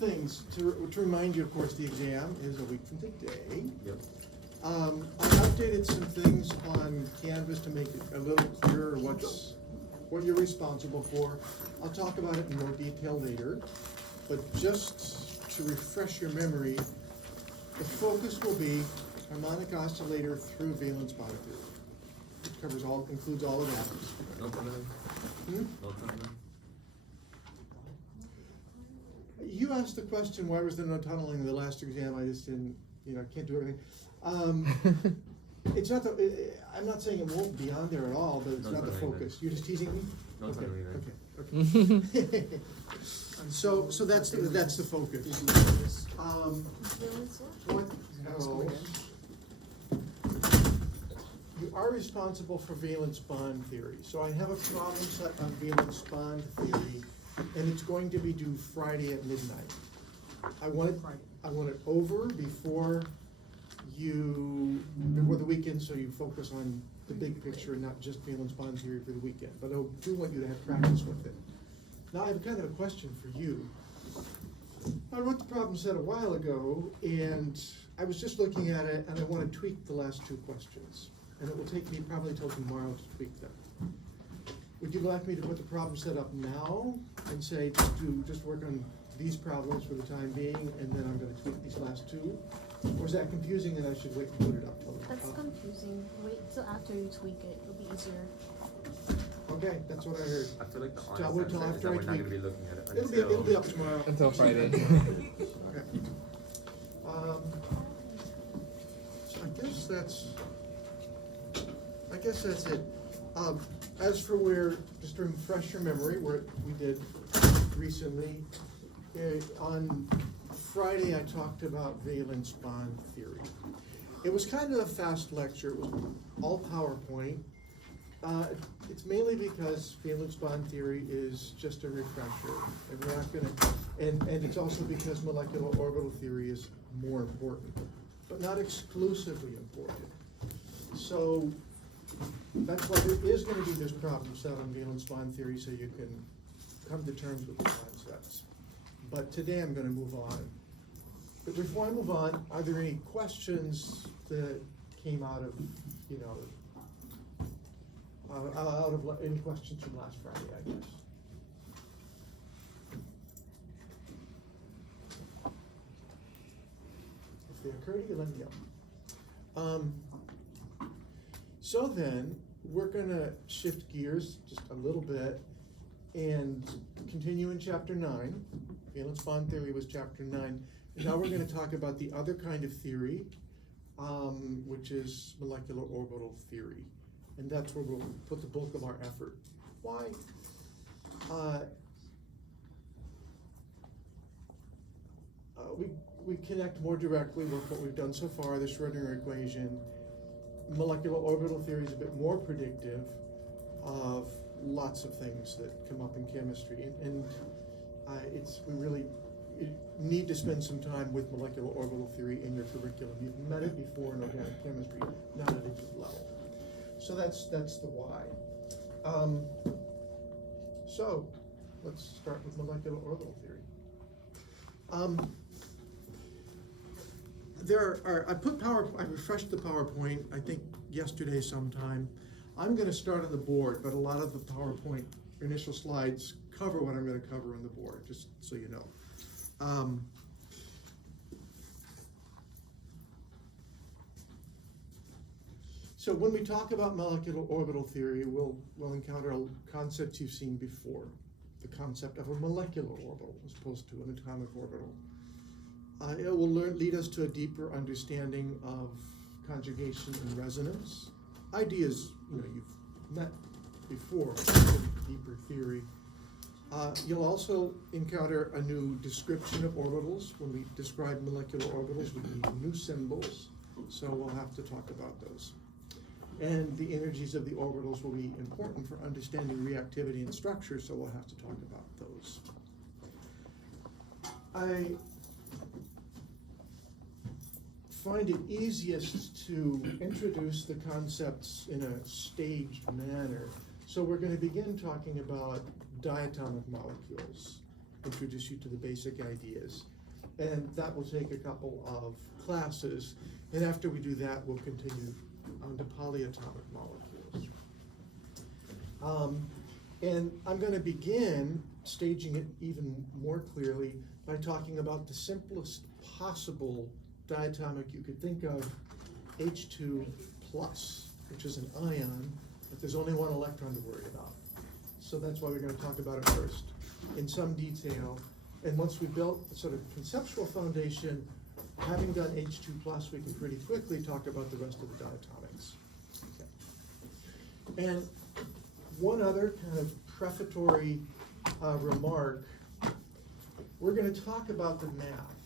Things to remind you, of course, the exam is a week from today. Yep. I updated some things on Canvas to make it a little clearer what you're responsible for. I'll talk about it in more detail later, but just to refresh your memory, the focus will be harmonic oscillator through valence bond theory. It includes all of that. No tunneling? No tunneling? You asked the question, why was there no tunneling in the last exam? I just didn't, can't do everything. It's not I'm not saying it won't be on there at all, but it's No not the tunneling focus. You're just teasing me? No Okay, tunneling. okay. So that's the focus. What else? You are responsible for valence bond theory. So I have a problem set on valence bond theory, and it's going to be due Friday at midnight. I want it over before the weekend, so you focus on the big picture and not just valence bond theory for the weekend. But I do want you to have practice with it. Now I have kind of a question for you. I wrote the problem set a while ago, and I was just looking at it, and I want to tweak the last two questions. And it will take me probably till tomorrow to tweak them. Would you like me to put the problem set up now and say, just work on these problems for the time being, and then I'm going to tweak these last two? Or is that confusing and I should wait and put it up? That's confusing. Wait till after you tweak it. It'll be easier. Okay, that's what I heard. I feel like the So I'll wait till honest after answer is I that we're not tweak. going to be looking at it It'll be up tomorrow. Until Friday. Okay. So I guess that's it. As for just to refresh your memory, where we did recently, on Friday I talked about valence bond theory. It was kind of a fast lecture. It was all PowerPoint. It's mainly because valence bond theory is just a refresher, and we're not gonna, and it's also because molecular orbital theory is more important, but not exclusively important. So that's why there is going to be this problem set on valence bond theory, so you can come to terms with the concepts. But today I'm going to move on. But before I move on, are there any questions that came out of, any questions from last Friday, I guess? If they occur to you, let me know. So then, we're gonna shift gears just a little bit and continue in chapter 9. Valence bond theory was chapter 9. And now we're gonna talk about the other kind of theory, which is molecular orbital theory. And that's where we'll put the bulk of our effort. Why? We connect more directly with what we've done so far, the Schrodinger equation. Molecular orbital theory is a bit more predictive of lots of things that come up in chemistry, and we really need to spend some time with molecular orbital theory in your curriculum. You've met it before in organic chemistry, not at a deep level. So that's the why. So let's start with molecular orbital theory. I refreshed the PowerPoint, I think yesterday sometime. I'm going to start on the board, but a lot of the PowerPoint initial slides cover what I'm going to cover on the board, just so you know. So when we talk about molecular orbital theory, we'll encounter concepts you've seen before. The concept of a molecular orbital as opposed to an atomic orbital. It will lead us to a deeper understanding of conjugation and resonance. Ideas, you've met before, deeper theory. You'll also encounter a new description of orbitals. When we describe molecular orbitals, we need new symbols, so we'll have to talk about those. And the energies of the orbitals will be important for understanding reactivity and structure, so we'll have to talk about those. I find it easiest to introduce the concepts in a staged manner. So we're going to begin talking about diatomic molecules. introduce you to the basic ideas. And that will take a couple of classes, and after we do that, we'll continue on to polyatomic molecules. And I'm gonna begin staging it even more clearly by talking about the simplest possible diatomic you could think of, H2+, which is an ion, but there's only one electron to worry about. So that's why we're gonna talk about it first in some detail. And once we built a sort of conceptual foundation, having done H2+, we can pretty quickly talk about the rest of the diatomics. Okay. And one other kind of prefatory remark, we're gonna talk about the math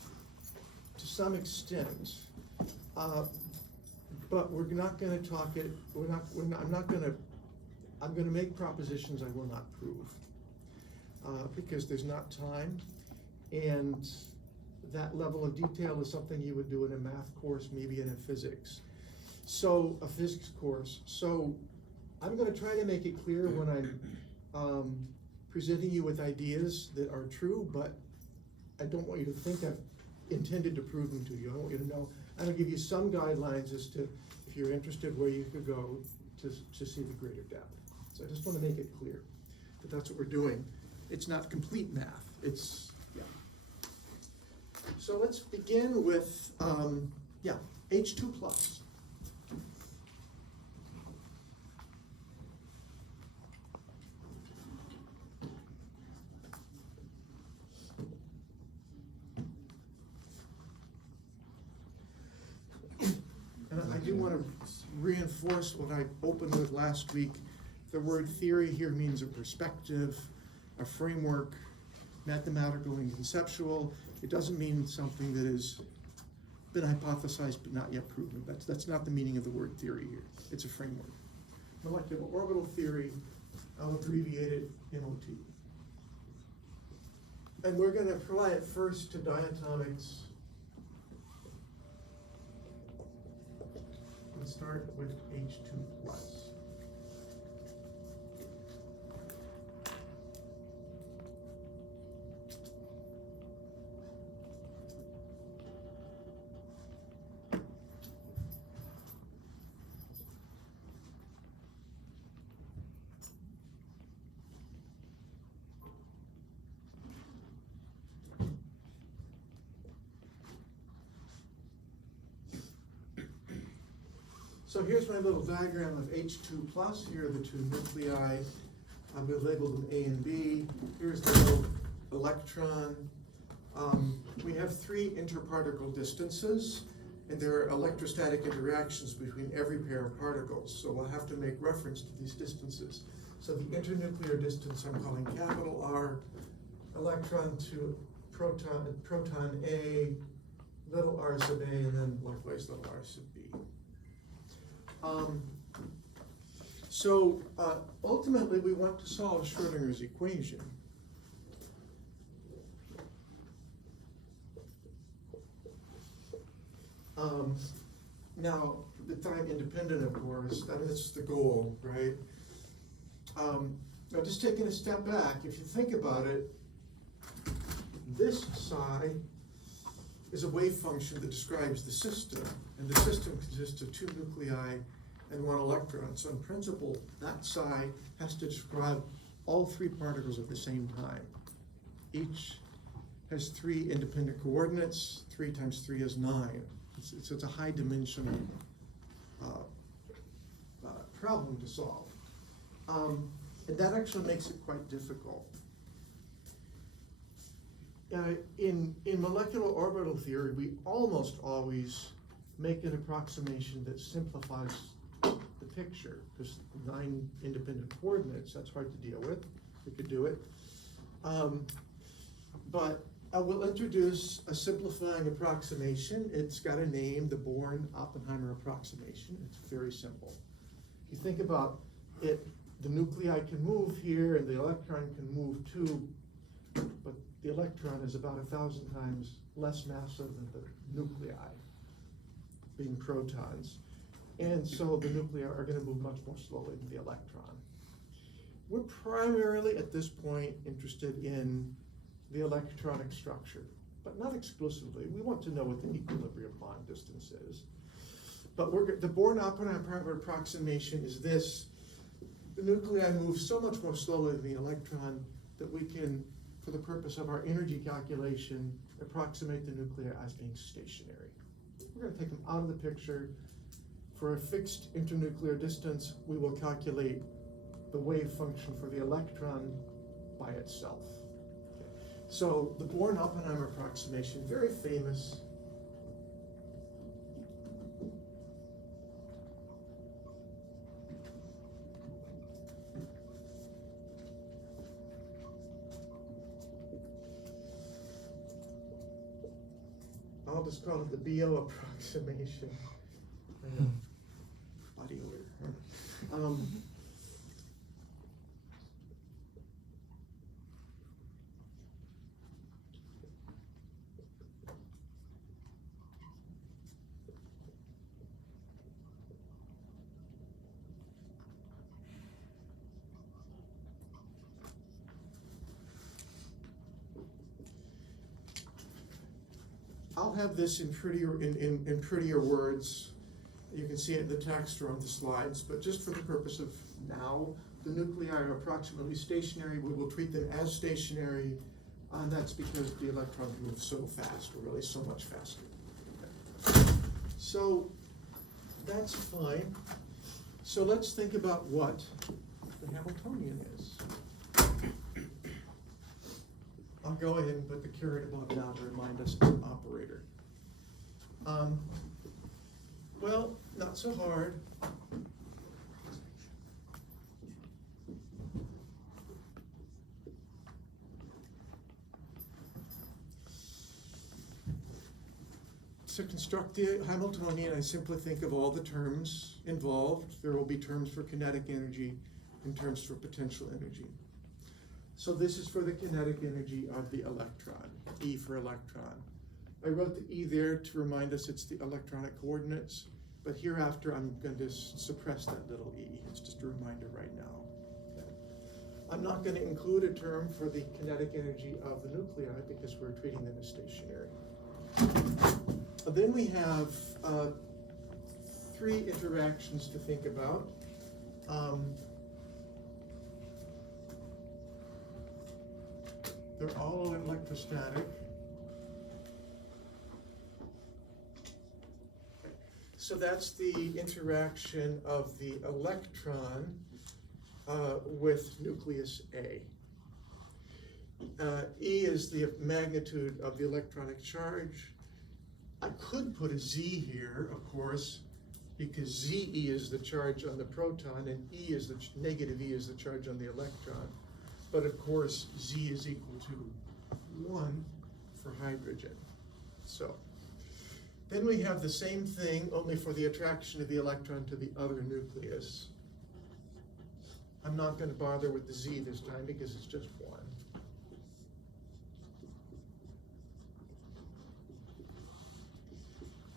to some extent, but we're not gonna talk it, I'm gonna make propositions I will not prove, because there's not time, and that level of detail is something you would do in a math course, maybe in a physics. So, a physics course. So, I'm gonna try to make it clear when I'm presenting you with ideas that are true, but I don't want you to think I've intended to prove them to you. I want you to know, I'm gonna give you some guidelines as to, if you're interested, where you could go to see the greater depth. So I just wanna make it clear that that's what we're doing. It's not complete math, it's, yeah. So let's begin with, H2+. And I do want to reinforce what I opened with last week. The word theory here means a perspective, a framework, mathematical and conceptual. It doesn't mean something that has been hypothesized but not yet proven. That's not the meaning of the word theory here. It's a framework. Molecular orbital theory, I'll abbreviate it MOT. And we're going to apply it first to diatomics. Let's start with H2+. So here's my little diagram of H2+. Here are the two nuclei. I've labeled them A and B. Here's the little electron. We have three interparticle distances, and there are electrostatic interactions between every pair of particles. So we'll have to make reference to these distances. So the internuclear distance I'm calling capital R, electron to proton A, little r sub A, and then likewise little r sub B. Ultimately, we want to solve Schrodinger's equation. Now, the time independent, of course, I mean, that's the goal, right? Now, just taking a step back, if you think about it, this psi is a wave function that describes the system, and the system consists of two nuclei and one electron. So in principle, that psi has to describe all three particles at the same time. Each has three independent coordinates. 3 times 3 is 9. So it's a high dimensional problem to solve. And that actually makes it quite difficult. In molecular orbital theory, we almost always make an approximation that simplifies the picture, because 9 independent coordinates, that's hard to deal with. We could do it. But I will introduce a simplifying approximation. It's got a name, the Born-Oppenheimer approximation. It's very simple. If you think about it, the nuclei can move here and the electron can move too, but the electron is about 1,000 times less massive than the nuclei, being protons. And so the nuclei are going to move much more slowly than the electron. We're primarily, at this point, interested in the electronic structure, but not exclusively. We want to know what the equilibrium bond distance is. But the Born-Oppenheimer approximation is this. The nuclei move so much more slowly than the electron that we can, for the purpose of our energy calculation, approximate the nuclei as being stationary. We're going to take them out of the picture. For a fixed internuclear distance, we will calculate the wave function for the electron by itself. Okay. So the Born-Oppenheimer approximation, very famous. I'll just call it the BO approximation. Body odor. I'll have this in prettier words. You can see it in the text or on the slides, but just for the purpose of now, the nuclei are approximately stationary. We will treat them as stationary, and that's because the electrons move so fast, or really so much faster. So that's fine. So let's think about what the Hamiltonian is. I'll go ahead and put the caret above now to remind us it's an operator. Well, not so hard. To construct the Hamiltonian, I simply think of all the terms involved. There will be terms for kinetic energy and terms for potential energy. So this is for the kinetic energy of the electron, E for electron. I wrote the E there to remind us it's the electronic coordinates, but hereafter I'm going to suppress that little E. It's just a reminder right now. Okay. I'm not going to include a term for the kinetic energy of the nuclei because we're treating them as stationary. Then we have three interactions to think about. They're all electrostatic. So that's the interaction of the electron with nucleus A. E is the magnitude of the electronic charge. I could put a Z here, of course, because ZE is the charge on the proton and E is the negative E is the charge on the electron. But of course, Z is equal to 1 for hydrogen. So then we have the same thing, only for the attraction of the electron to the other nucleus. I'm not going to bother with the Z this time because it's just 1.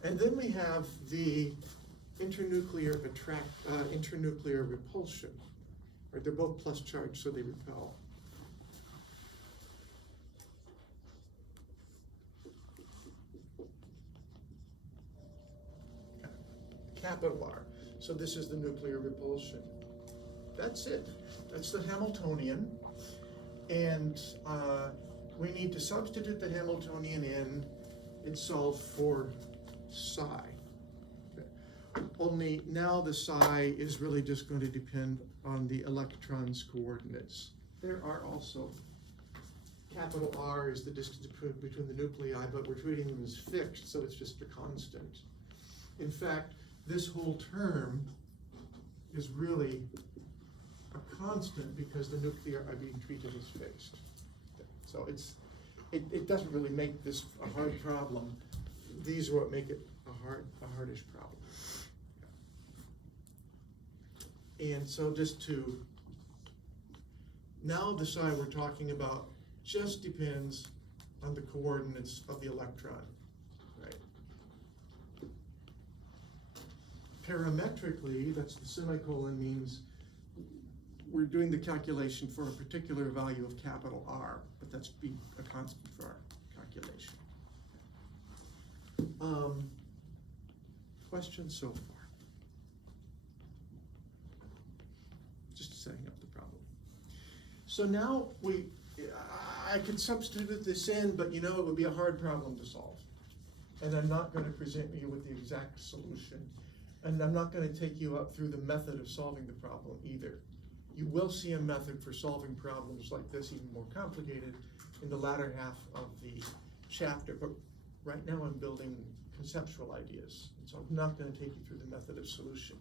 And then we have the internuclear repulsion. Right? They're both plus charge, so they repel. Capital R. So this is the nuclear repulsion. That's it. That's the Hamiltonian. And we need to substitute the Hamiltonian in and solve for psi. Okay. Only now the psi is really just going to depend on the electron's coordinates. There are also, capital R is the distance between the nuclei, but we're treating them as fixed, so it's just a constant. In fact, this whole term is really a constant because the nuclei are being treated as fixed. So it doesn't really make this a hard problem. These are what make it a hardish problem. And so just to, now the psi we're talking about just depends on the coordinates of the electron, right? Parametrically, that's the semicolon means we're doing the calculation for a particular value of capital R, but that's be a constant for our calculation. Questions so far? Just setting up the problem. So now I could substitute this in, but you know it would be a hard problem to solve. And I'm not going to present you with the exact solution. And I'm not going to take you up through the method of solving the problem either. You will see a method for solving problems like this, even more complicated, in the latter half of the chapter. But right now I'm building conceptual ideas. And so I'm not going to take you through the method of solution.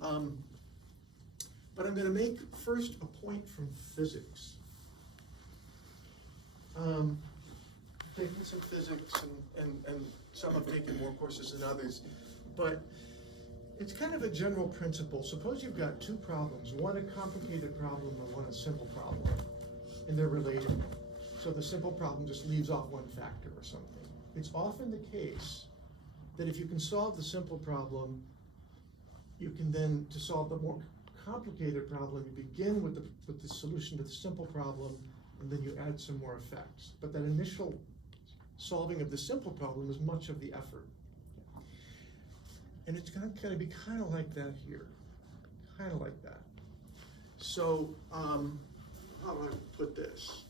But I'm going to make first a point from physics. Taking some physics and some have taken more courses than others, but it's kind of a general principle. Suppose you've got two problems, one a complicated problem and one a simple problem, and they're related. So the simple problem just leaves off one factor or something. It's often the case that if you can solve the simple problem, you can then, to solve the more complicated problem, you begin with the solution to the simple problem, and then you add some more effects. But that initial solving of the simple problem is much of the effort. And it's going to be kind of like that here, kind of like that. So how do I put this?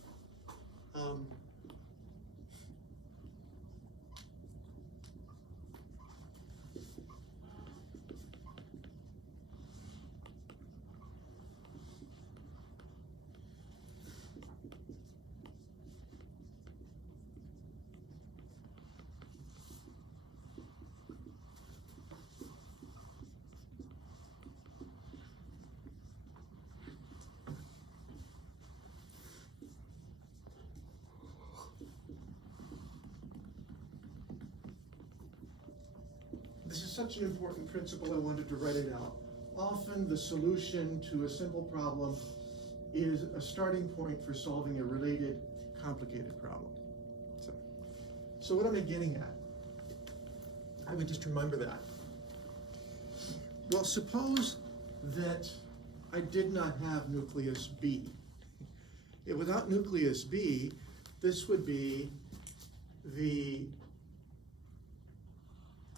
This is such an important principle, I wanted to write it out. Often the solution to a simple problem is a starting point for solving a related, complicated problem. So what am I getting at? I would just remember that. Well, suppose that I did not have nucleus B. Without nucleus B, this would be the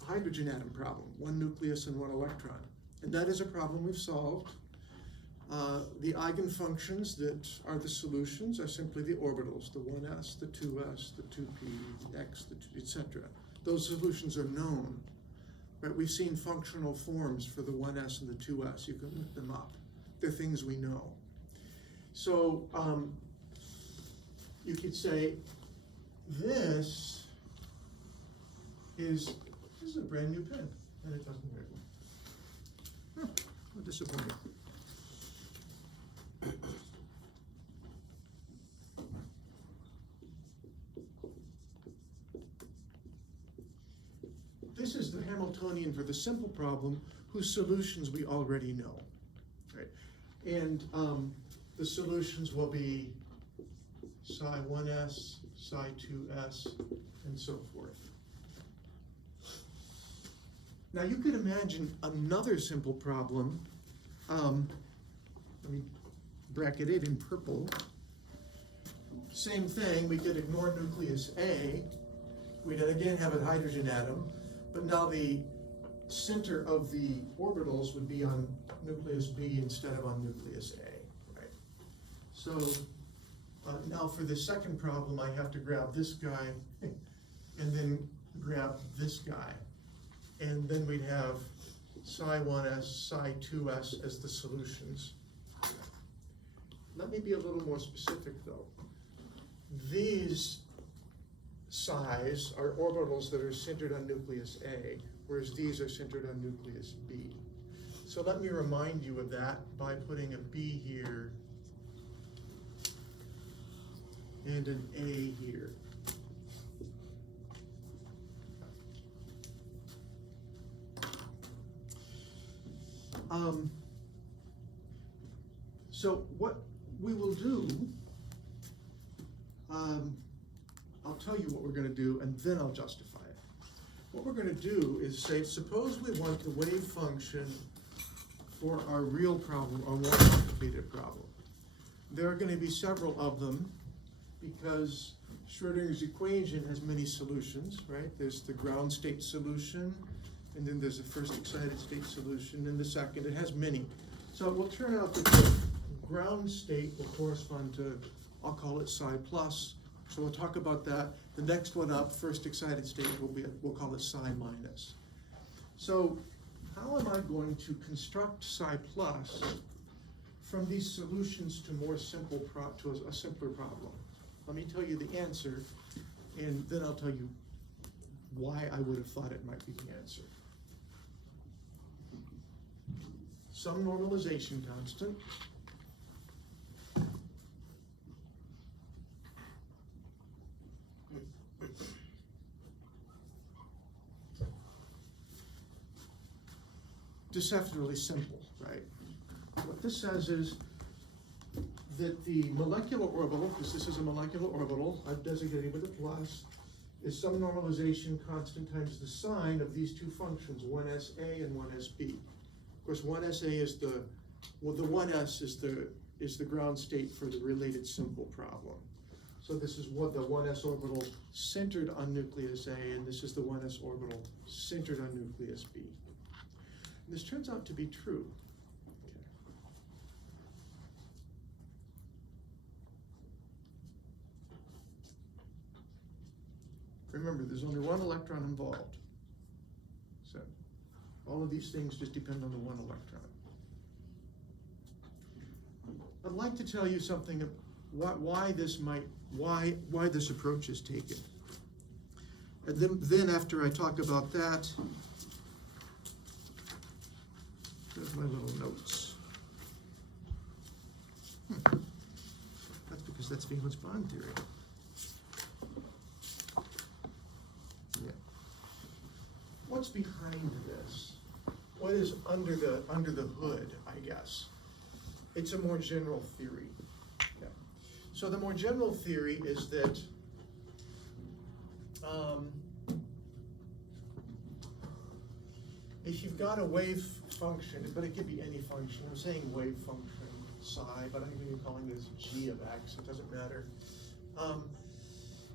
hydrogen atom problem, one nucleus and one electron. And that is a problem we've solved. The eigenfunctions that are the solutions are simply the orbitals, the 1s, the 2s, the 2p, the x, the 2, etc. Those solutions are known. Right? We've seen functional forms for the 1s and the 2s. You can look them up. They're things we know. So you could say this is a brand new pen, and it doesn't work. How disappointing. This is the Hamiltonian for the simple problem, whose solutions we already know. Right? And the solutions will be psi 1s, psi 2s, and so forth. Now you could imagine another simple problem. Let me bracket it in purple. Same thing, we could ignore nucleus A. We'd again have a hydrogen atom, but now the center of the orbitals would be on nucleus B instead of on nucleus A. Right? So now for the second problem, I have to grab this guy and then grab this guy. And then we'd have psi 1s, psi 2s as the solutions. Let me be a little more specific though. These psi's are orbitals that are centered on nucleus A, whereas these are centered on nucleus B. So let me remind you of that by putting a B here and an A here. So what we will do, I'll tell you what we're going to do and then I'll justify it. What we're going to do is say, suppose we want the wave function for our real problem, our more complicated problem. There are going to be several of them because Schrodinger's equation has many solutions, right? There's the ground state solution, and then there's the first excited state solution, and the second. It has many. So it will turn out that the ground state will correspond to, I'll call it psi plus. So we'll talk about that. The next one up, first excited state, we'll call it psi minus. So how am I going to construct psi plus from these solutions to a simpler problem? Let me tell you the answer, and then I'll tell you why I would have thought it might be the answer. Some normalization constant. Deceptively simple, right? What this says is that the molecular orbital, because this is a molecular orbital, I've designated with a plus, is some normalization constant times the sign of these two functions, 1SA and 1SB. Of course, 1SA is the 1S is the ground state for the related simple problem. So this is what the 1s orbital centered on nucleus A, and this is the 1s orbital centered on nucleus B. And this turns out to be true. Remember, there's only one electron involved. So all of these things just depend on the one electron. I'd like to tell you something of why this approach is taken. And then after I talk about that, there's my little notes. That's because that's Valence bond theory. Yeah. What's behind this? What is under the hood, I guess? It's a more general theory. Yeah. So the more general theory is that if you've got a wave function, but it could be any function. I'm saying wave function psi, but I'm even calling this g of x. It doesn't matter.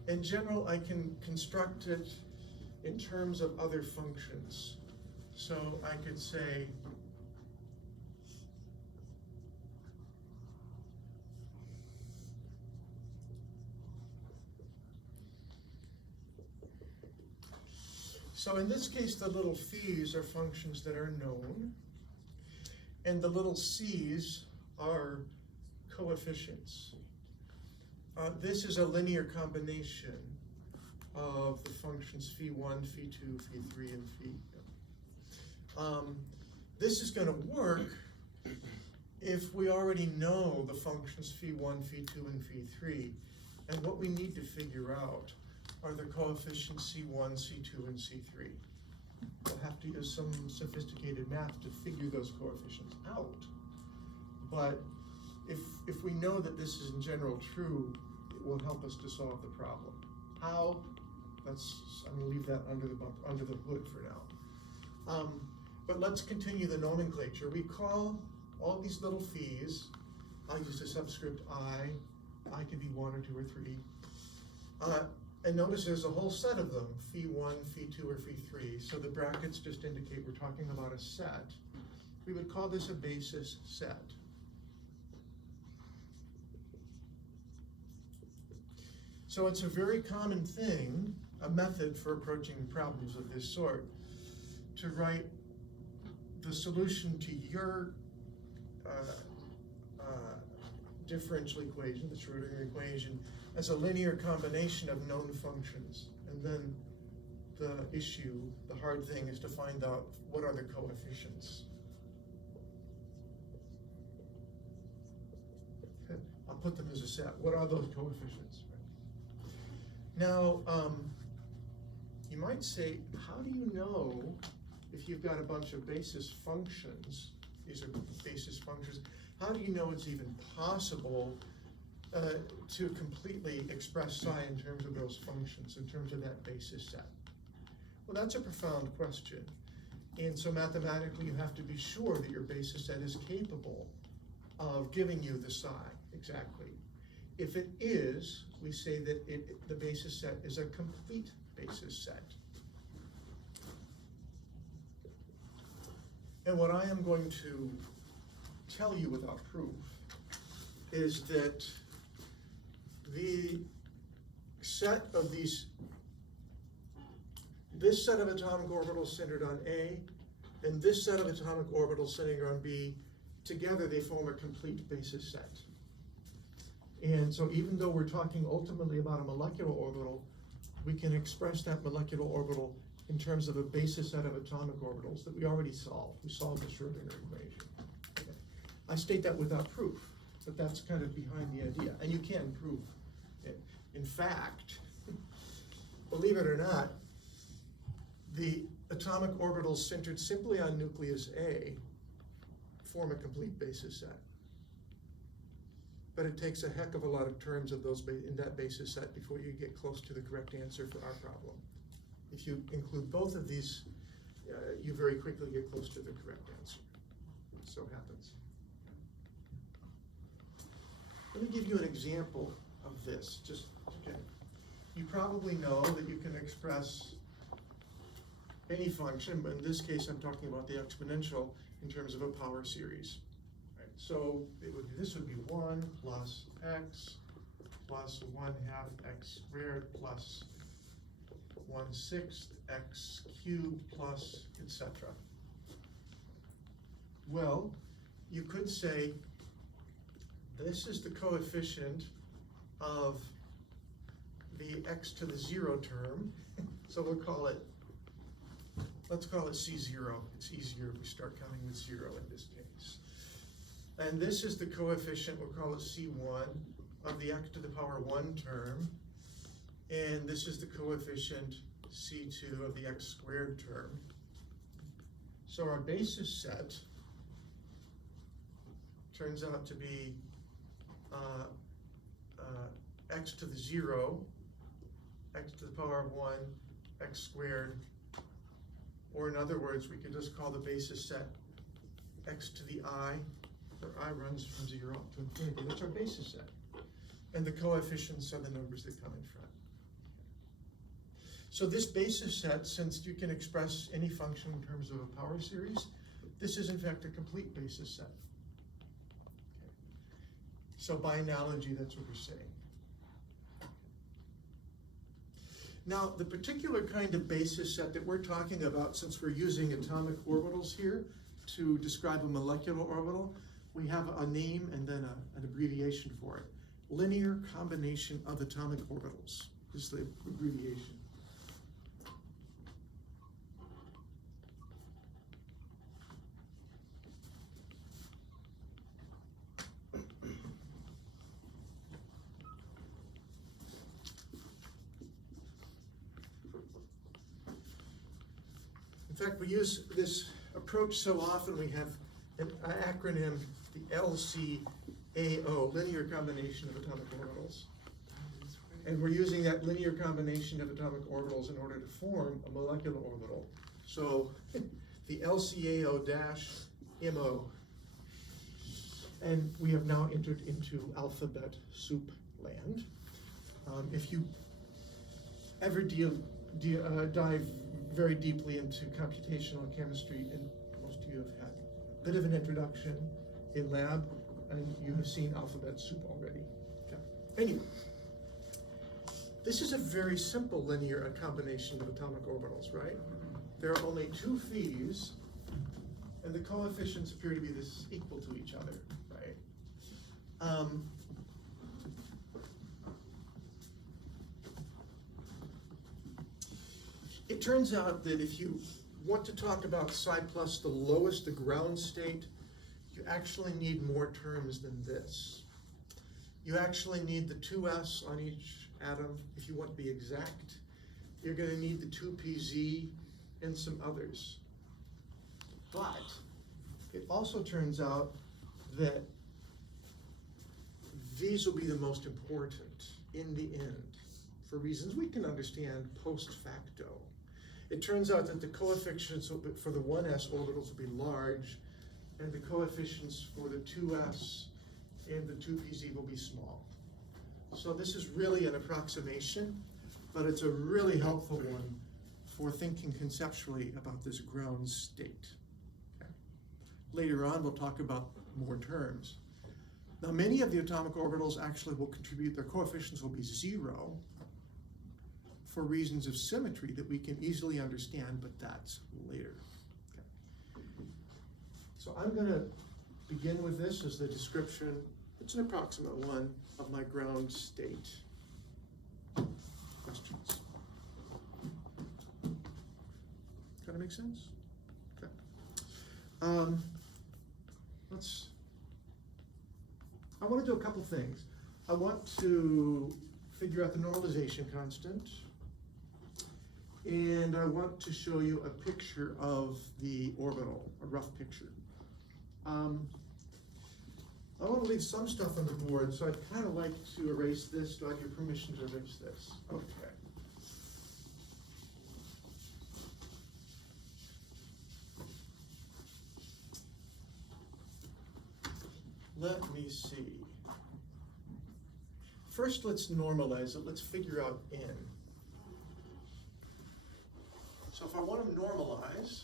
In general, I can construct it in terms of other functions. So I could say so in this case, the little phi's are functions that are known, and the little c's are coefficients. This is a linear combination of the functions phi1, phi2, phi3, and phi. This is going to work if we already know the functions phi1, phi2, and phi3, and what we need to figure out are the coefficients C1, C2, and C3. We'll have to use some sophisticated math to figure those coefficients out. But if we know that this is in general true, it will help us to solve the problem. How? I'm going to leave that under the hood for now. But let's continue the nomenclature. We call all these little phi's, I'll use a subscript I can be 1 or 2 or 3. And notice there's a whole set of them, phi1, phi2, or phi3. So the brackets just indicate we're talking about a set. We would call this a basis set. So it's a very common thing, a method for approaching problems of this sort, to write the solution to your differential equation, the Schrodinger equation, as a linear combination of known functions. And then the issue, the hard thing, is to find out what are the coefficients. Okay. I'll put them as a set. What are those coefficients? Now, you might say, how do you know if you've got a bunch of basis functions, these are basis functions, how do you know it's even possible to completely express psi in terms of those functions, in terms of that basis set? Well, that's a profound question. And so mathematically, you have to be sure that your basis set is capable of giving you the psi, exactly. If it is, we say that the basis set is a complete basis set. And what I am going to tell you without proof is that the set of these, this set of atomic orbitals centered on A, and this set of atomic orbitals centered on B, together they form a complete basis set. And so even though we're talking ultimately about a molecular orbital, we can express that molecular orbital in terms of a basis set of atomic orbitals that we already solved. We solved the Schrödinger equation. Okay. I state that without proof, but that's kind of behind the idea, and you can prove it. In fact, believe it or not, the atomic orbitals centered simply on nucleus A form a complete basis set. But it takes a heck of a lot of terms of those in that basis set before you get close to the correct answer for our problem. If you include both of these, you very quickly get close to the correct answer. So happens. Let me give you an example of this. Just okay. You probably know that you can express any function, but in this case I'm talking about the exponential in terms of a power series. Right? So this would be 1 plus x plus 1/2 x squared plus 1/6 x cubed plus etc. Well, you could say this is the coefficient of the x to the 0 term, so we'll call it, let's call it C0. It's easier if we start counting with 0 in this case. And this is the coefficient, we'll call it C1, of the x to the power 1 term. And this is the coefficient C2 of the x squared term. So our basis set turns out to be x to the 0, x to the power of 1, x squared, or in other words, we could just call the basis set x to the I, where I runs from 0 up to infinity. That's our basis set. And the coefficients are the numbers that come in front. So this basis set, since you can express any function in terms of a power series, this is in fact a complete basis set. Okay. So by analogy, that's what we're saying. Now, the particular kind of basis set that we're talking about, since we're using atomic orbitals here to describe a molecular orbital, we have a name and then an abbreviation for it. Linear combination of atomic orbitals is the abbreviation. In fact, we use this approach so often, we have an acronym, the LCAO, linear combination of atomic orbitals. And we're using that linear combination of atomic orbitals in order to form a molecular orbital. So the LCAO-MO. And we have now entered into alphabet soup land. If you ever dive very deeply into computational chemistry, and most of you have had a bit of an introduction in lab, and you have seen alphabet soup already. Okay. Anyway, this is a very simple linear combination of atomic orbitals, right? There are only 2 phi's, and the coefficients appear to be equal to each other, right? It turns out that if you want to talk about psi plus the lowest, the ground state, you actually need more terms than this. You actually need the 2s on each atom. If you want to be exact, you're going to need the 2pz and some others. But it also turns out that these will be the most important in the end, for reasons we can understand post facto. It turns out that the coefficients for the 1s orbitals will be large, and the coefficients for the 2s and the 2pz will be small. So this is really an approximation, but it's a really helpful one for thinking conceptually about this ground state. Okay. Later on, we'll talk about more terms. Now, many of the atomic orbitals actually will contribute, their coefficients will be 0 for reasons of symmetry that we can easily understand, but that's later. Okay. So I'm going to begin with this as the description. It's an approximate one of my ground state. Questions? Kind of make sense? Okay. I want to do a couple things. I want to figure out the normalization constant, and I want to show you a picture of the orbital, a rough picture. I want to leave some stuff on the board, so I'd kind of like to erase this. Do I have your permission to erase this? Okay. Let me see. First, let's normalize it. Let's figure out n. So if I want to normalize,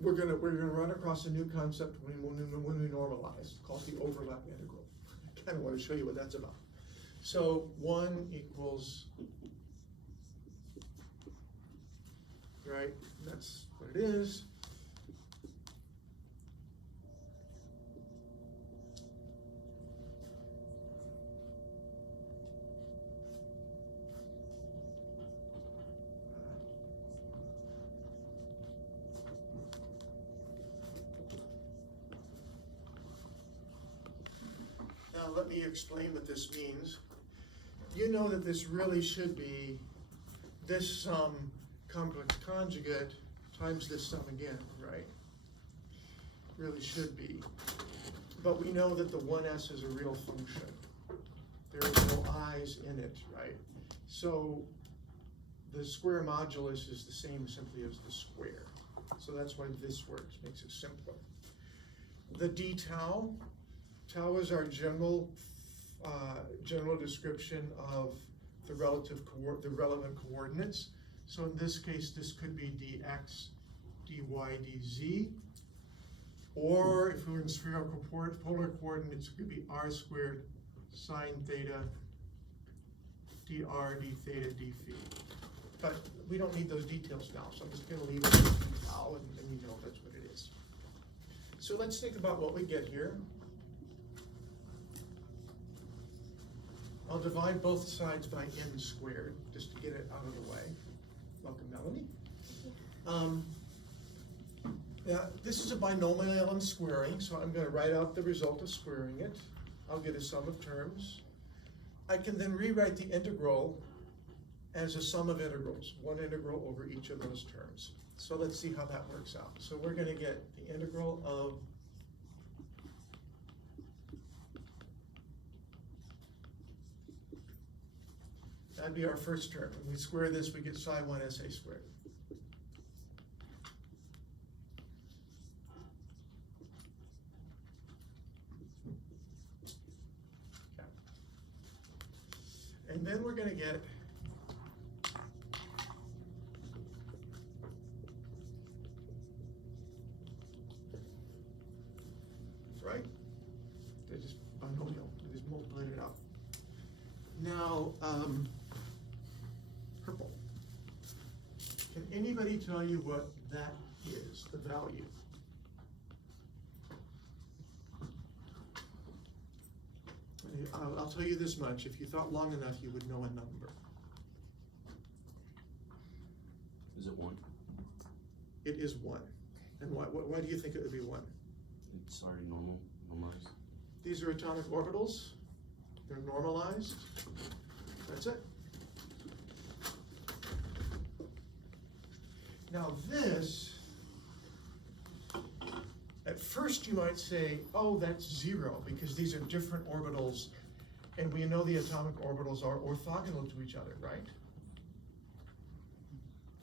we're gonna run across a new concept when we normalize, called the overlap integral. I kind of want to show you what that's about. So 1 equals, right? That's what it is. Now let me explain what this means. You know that this really should be this sum complex conjugate times this sum again, right? Really should be. But we know that the 1s is a real function. There is no i's in it, right? So the square modulus is the same simply as the square. So that's why this works, makes it simpler. The d tau, tau is our general description of the relevant coordinates. So in this case, this could be dx, dy, dz, or if we were in spherical polar coordinates, it could be r squared sine theta, dr, d theta, d phi. But we don't need those details now, so I'm just going to leave it at d tau, and you know that's what it is. So let's think about what we get here. I'll divide both sides by n squared, just to get it out of the way. Welcome, Melanie. This is a binomial in squaring, so I'm going to write out the result of squaring it. I'll get a sum of terms. I can then rewrite the integral as a sum of integrals, one integral over each of those terms. So let's see how that works out. So we're going to get the integral of that'd be our first term. When we square this, we get psi 1 sa squared. Okay. And then we're going to get right? They just binomial. They just multiplied it out. Now, purple. Can anybody tell you what that is, the value? I'll tell you this much. If you thought long enough, you would know a number. Is it 1? It is 1. And why do you think it would be 1? It's already normalized. These are atomic orbitals. They're normalized. That's it. Now this, at first you might say, oh, that's 0, because these are different orbitals, And we know the atomic orbitals are orthogonal to each other, right?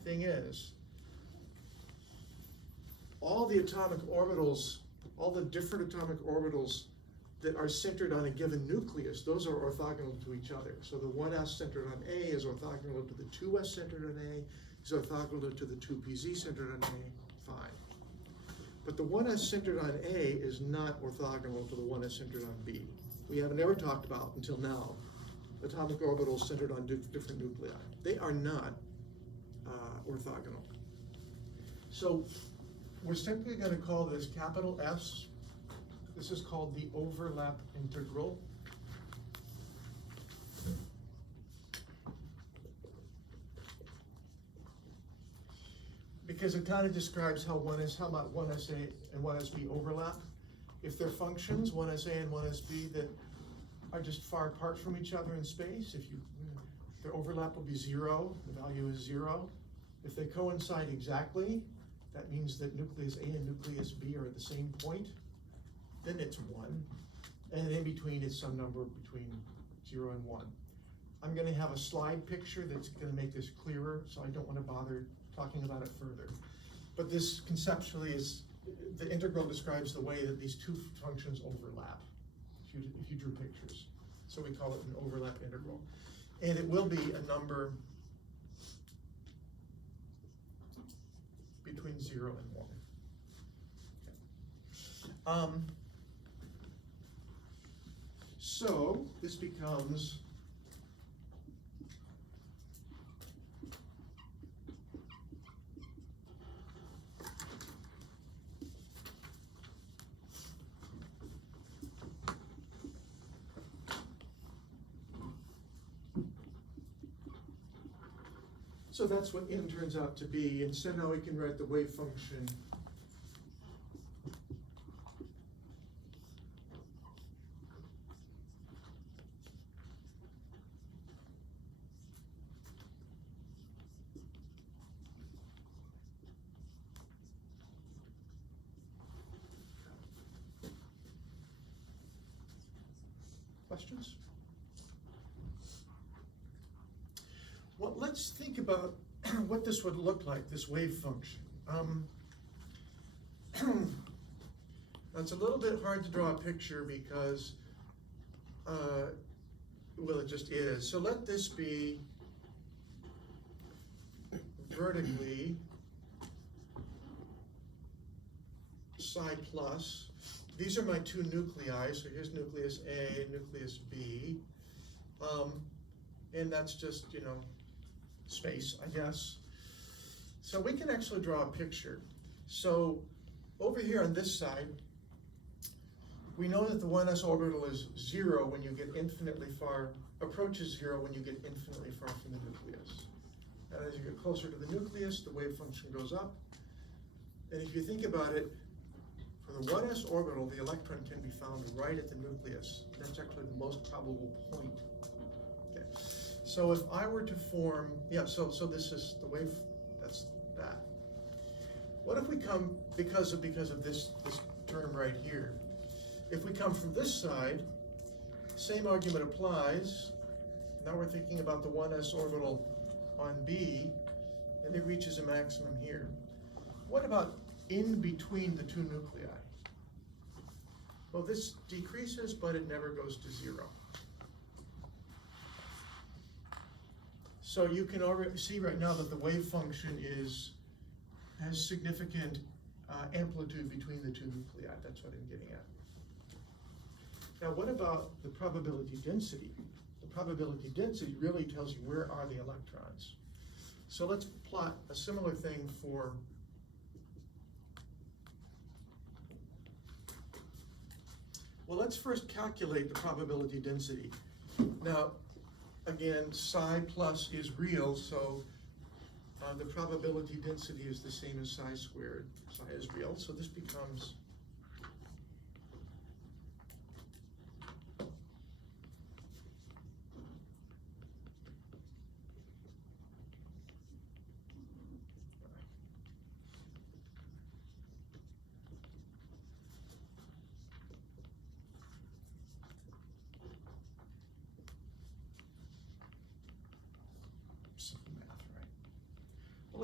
Thing is, all the atomic orbitals, all the different atomic orbitals that are centered on a given nucleus, those are orthogonal to each other. So the 1s centered on A is orthogonal to the 2s centered on A, is orthogonal to the 2pz centered on A, fine. But the 1s centered on A is not orthogonal to the 1s centered on B. We haven't ever talked about, until now, atomic orbitals centered on different nuclei. They are not orthogonal. So we're simply going to call this capital S. This is called the overlap integral. Because it kind of describes how about 1SA and 1SB overlap. If they're functions, 1SA and 1SB, that are just far apart from each other in space, their overlap will be 0, the value is 0. If they coincide exactly, that means that nucleus A and nucleus B are at the same point, then it's 1. And in between, it's some number between 0 and 1. I'm going to have a slide picture that's going to make this clearer, so I don't want to bother talking about it further. But this conceptually is, the integral describes the way that these two functions overlap, if you drew pictures. So we call it an overlap integral. And it will be a number between 0 and 1. So this becomes so that's what n turns out to be, and so now we can write the wave function questions? Well, let's think about what this would look like, this wave function. It's a little bit hard to draw a picture because, well, it just is. So let this be vertically psi plus. These are my two nuclei, so here's nucleus A and nucleus B. And that's just, space, I guess. So we can actually draw a picture. So over here on this side, we know that the 1s orbital is 0 when you get infinitely far, approaches 0 when you get infinitely far from the nucleus. And as you get closer to the nucleus, the wave function goes up. And if you think about it, for the 1s orbital, the electron can be found right at the nucleus. That's actually the most probable point. Okay. So if I were to form, so this is the wave, that's that. What if we come, because of this term right here, if we come from this side, same argument applies. Now we're thinking about the 1s orbital on B, and it reaches a maximum here. What about in between the two nuclei? Well, this decreases, but it never goes to 0. So you can already see right now that the wave function has significant amplitude between the two nuclei. That's what I'm getting at. Now, what about the probability density? The probability density really tells you where are the electrons. So let's plot a similar thing for well, let's first calculate the probability density. Now, again, psi plus is real, so the probability density is the same as psi squared. Psi is real, so this becomes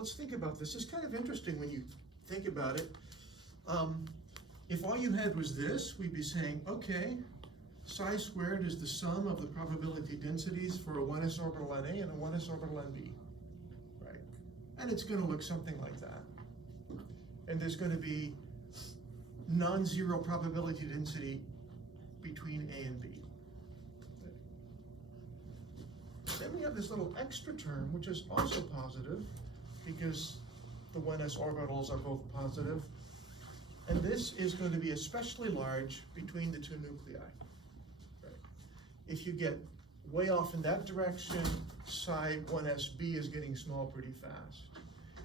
let's think about this. It's kind of interesting when you think about it. If all you had was this, we'd be saying, okay, psi squared is the sum of the probability densities for a 1s orbital on A and a 1s orbital on B, right? And it's going to look something like that. And there's going to be non-zero probability density between A and B. Then we have this little extra term, which is also positive, because the 1s orbitals are both positive. And this is going to be especially large between the two nuclei. Right? If you get way off in that direction, psi 1sb is getting small pretty fast.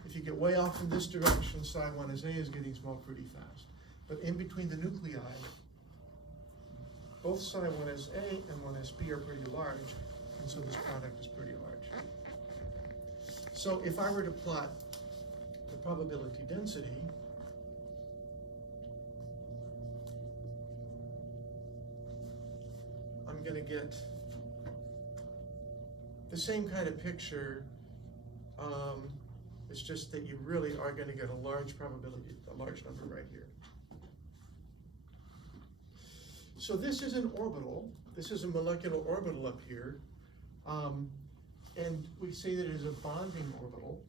If you get way off in this direction, psi 1sa is getting small pretty fast. But in between the nuclei, both psi 1sa and 1sb are pretty large, and so this product is pretty large. So if I were to plot the probability density, I'm going to get the same kind of picture. It's just that you really are going to get a large probability, a large number right here. So this is an orbital. This is a molecular orbital up here. And we say that it is a bonding orbital.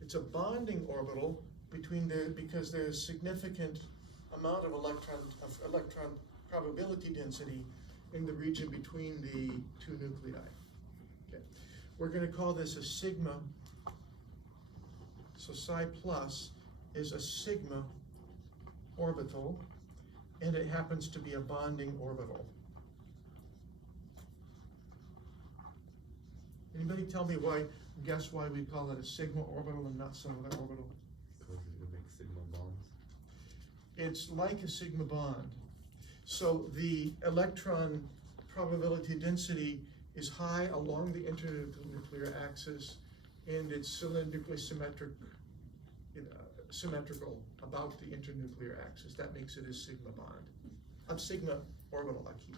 It's a bonding orbital because there's significant amount of electron probability density in the region between the two nuclei. Okay. We're going to call this a sigma. So psi plus is a sigma orbital, and it happens to be a bonding orbital. Anybody tell me guess why we call it a sigma orbital and not some other orbital? Because it makes sigma bonds. It's like a sigma bond. So the electron probability density is high along the internuclear axis, and it's cylindrically symmetrical about the internuclear axis. That makes it a sigma bond. A sigma orbital, I keep.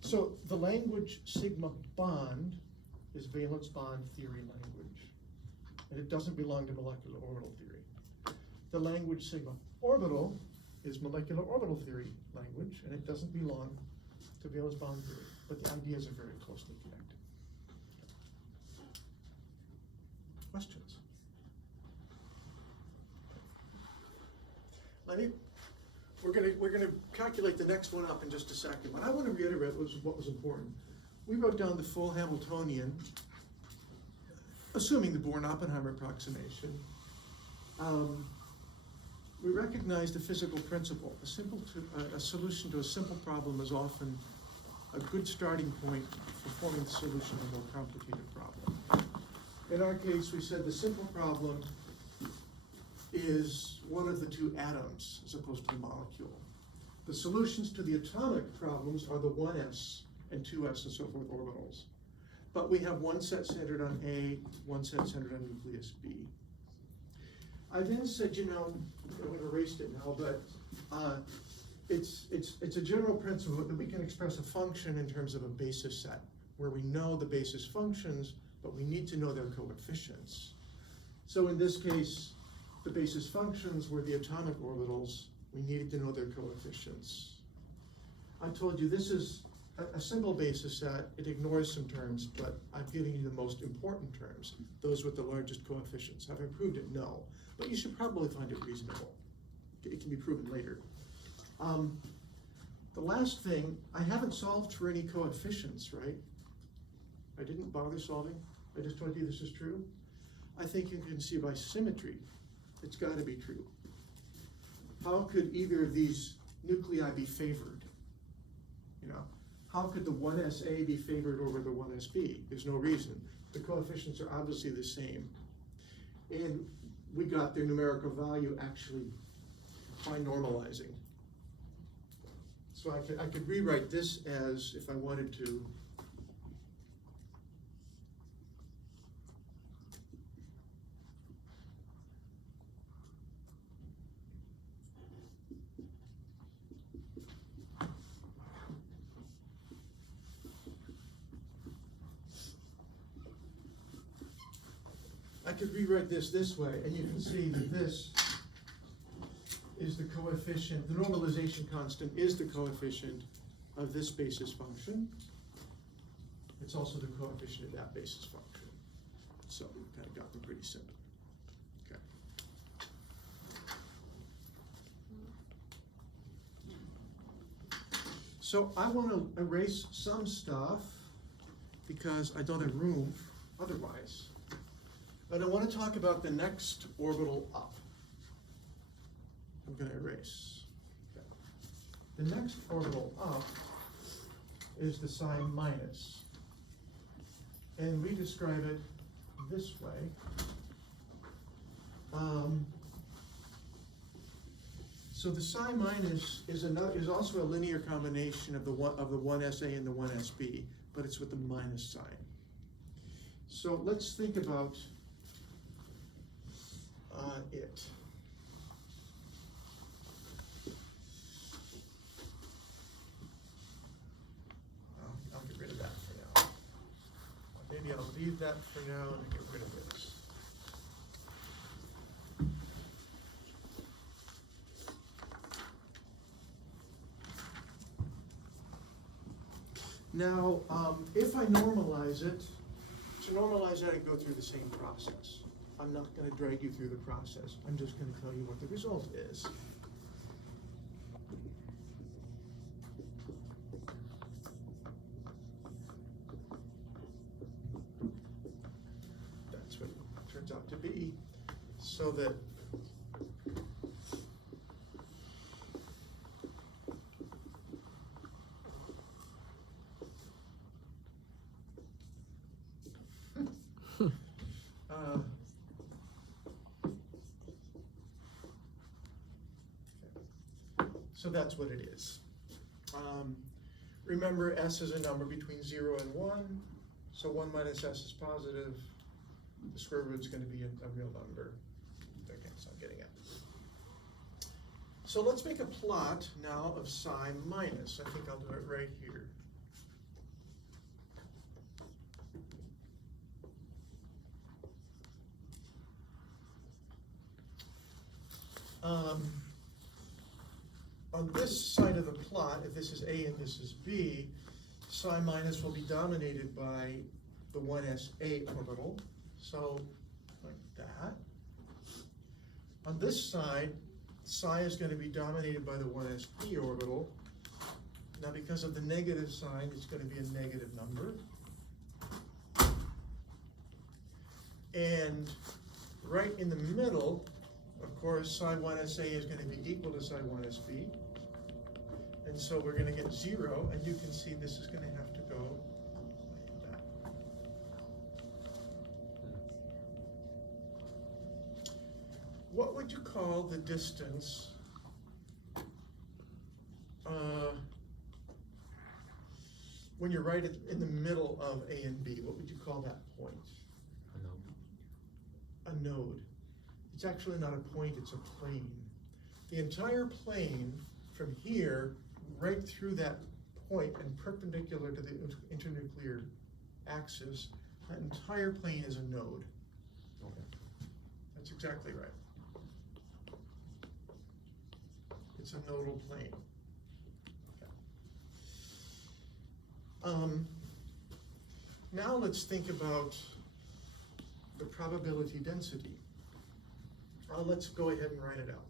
So the language sigma bond is valence bond theory language, and it doesn't belong to molecular orbital theory. The language sigma orbital is molecular orbital theory language, and it doesn't belong to valence bond theory, but the ideas are very closely connected. Questions? We're gonna calculate the next one up in just a second, but I want to reiterate what was important. We wrote down the full Hamiltonian, assuming the Born-Oppenheimer approximation. We recognize the physical principle. A solution to a simple problem is often a good starting point for forming the solution to a more complicated problem. In our case, we said the simple problem is one of the two atoms as opposed to the molecule. The solutions to the atomic problems are the 1s and 2s and so forth orbitals. But we have one set centered on A, one set centered on nucleus B. I then said, I've erased it now, but it's a general principle that we can express a function in terms of a basis set, where we know the basis functions, but we need to know their coefficients. So in this case, the basis functions were the atomic orbitals. We needed to know their coefficients. I told you this is a simple basis set. It ignores some terms, but I'm giving you the most important terms, those with the largest coefficients. Have I proved it? No. But you should probably find it reasonable. It can be proven later. The last thing, I haven't solved for any coefficients, right? I didn't bother solving. I just told you this is true. I think you can see by symmetry, it's got to be true. How could either of these nuclei be favored? How could the 1sa be favored over the 1sb? There's no reason. The coefficients are obviously the same. And we got their numerical value actually by normalizing. So I could rewrite this as, if I wanted to, could rewrite this way, and you can see that this is the coefficient, the normalization constant is the coefficient of this basis function. It's also the coefficient of that basis function. So we've kind of got them pretty simple. Okay. So I want to erase some stuff because I don't have room otherwise. But I want to talk about the next orbital up. I'm going to erase. Okay. The next orbital up is the sign minus. And we describe it this way. So the psi minus is also a linear combination of the 1SA and the 1SB, but it's with the minus sign. So let's think about it. I'll get rid of that for now. Maybe I'll leave that for now and get rid of this. Now, if I normalize it, to normalize it, I go through the same process. I'm not going to drag you through the process. I'm just going to tell you what the result is. That's what it turns out to be. So that so that's what it is. Remember, S is a number between 0 and 1, so 1 minus S is positive. The square root is going to be a real number. Okay, so I'm getting it. So let's make a plot now of psi minus. I think I'll do it right here. On this side of the plot, if this is A and this is B, psi minus will be dominated by the 1SA orbital, so like that. On this side, psi is going to be dominated by the 1sp orbital. Now because of the negative sign, it's going to be a negative number. And right in the middle, of course, psi 1sa is going to be equal to psi 1sb. And so we're going to get 0, and you can see this is going to have to go like that. What would you call the distance when you're right in the middle of A and B? What would you call that point? A node. It's actually not a point, it's a plane. The entire plane from here right through that point and perpendicular to the internuclear axis, that entire plane is a node. Okay. That's exactly right. It's a nodal plane. Okay. Now let's think about the probability density. Let's go ahead and write it out.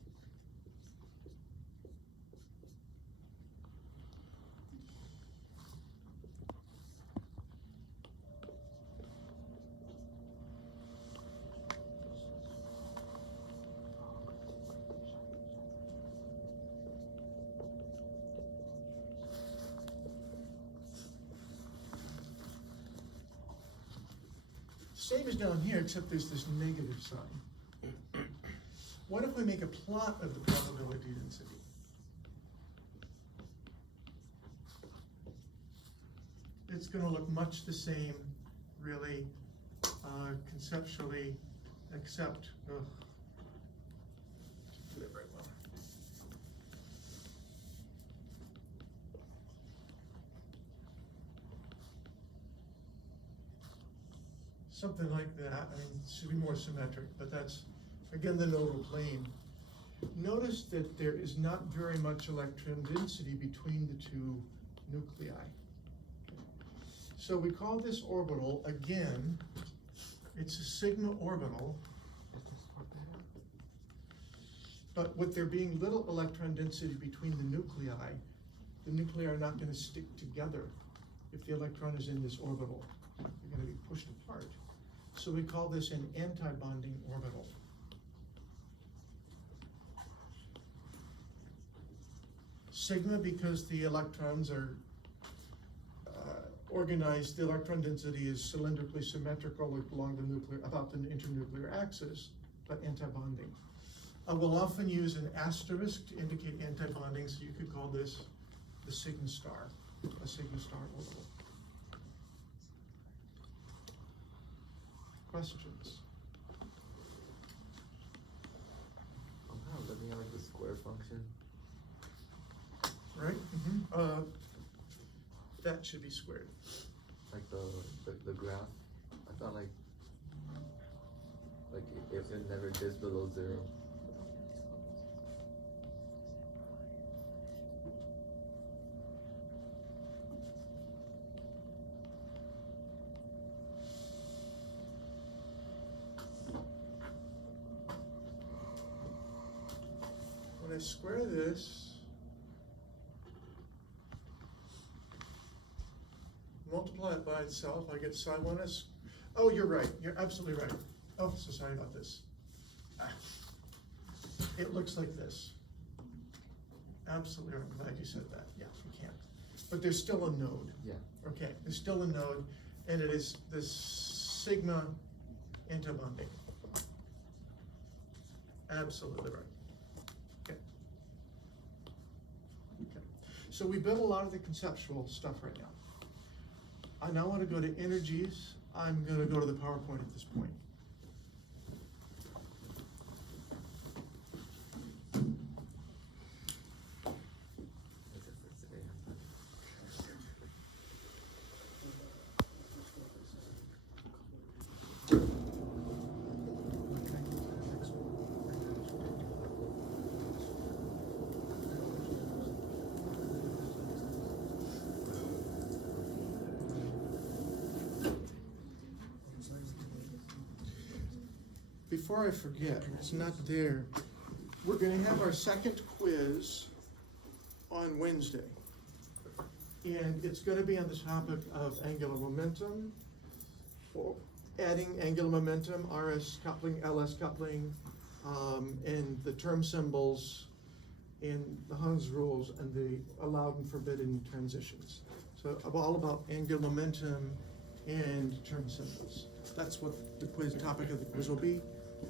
Same as down here, except there's this negative sign. What if we make a plot of the probability density? It's going to look much the same, really, conceptually, except, did it right well. something like that. I mean, it should be more symmetric, but that's, again, the nodal plane. Notice that there is not very much electron density between the two nuclei. So we call this orbital, again, it's a sigma orbital, but with there being little electron density between the nuclei are not going to stick together if the electron is in this orbital. They're going to be pushed apart. So we call this an antibonding orbital. Sigma because the electrons are organized, the electron density is cylindrically symmetrical along the nuclear, about the internuclear axis, but antibonding. We'll often use an asterisk to indicate antibonding, so you could call this the sigma star, a sigma star orbital. Questions? I'm kind of looking at like the square function. Right? That should be squared. Like the graph. I thought like if it never dips below 0. When I square this, multiply it by itself, I get psi 1s. Oh, you're right. You're absolutely right. Oh, so sorry about this. It looks like this. Absolutely right. I'm glad you said that. Yeah, we can't. But there's still a node. Yeah. Okay, there's still a node, and it is this sigma antibonding. Absolutely right. Okay. Okay. So we built a lot of the conceptual stuff right now. I now want to go to energies. I'm going to go to the PowerPoint at this point. Before I forget, it's not there. We're going to have our second quiz on Wednesday. And it's going to be on the topic of angular momentum, or adding angular momentum, RS coupling, LS coupling, and the term symbols in the Hund's rules and the allowed and forbidden transitions. So all about angular momentum and term symbols. That's what the quiz topic of the quiz will be.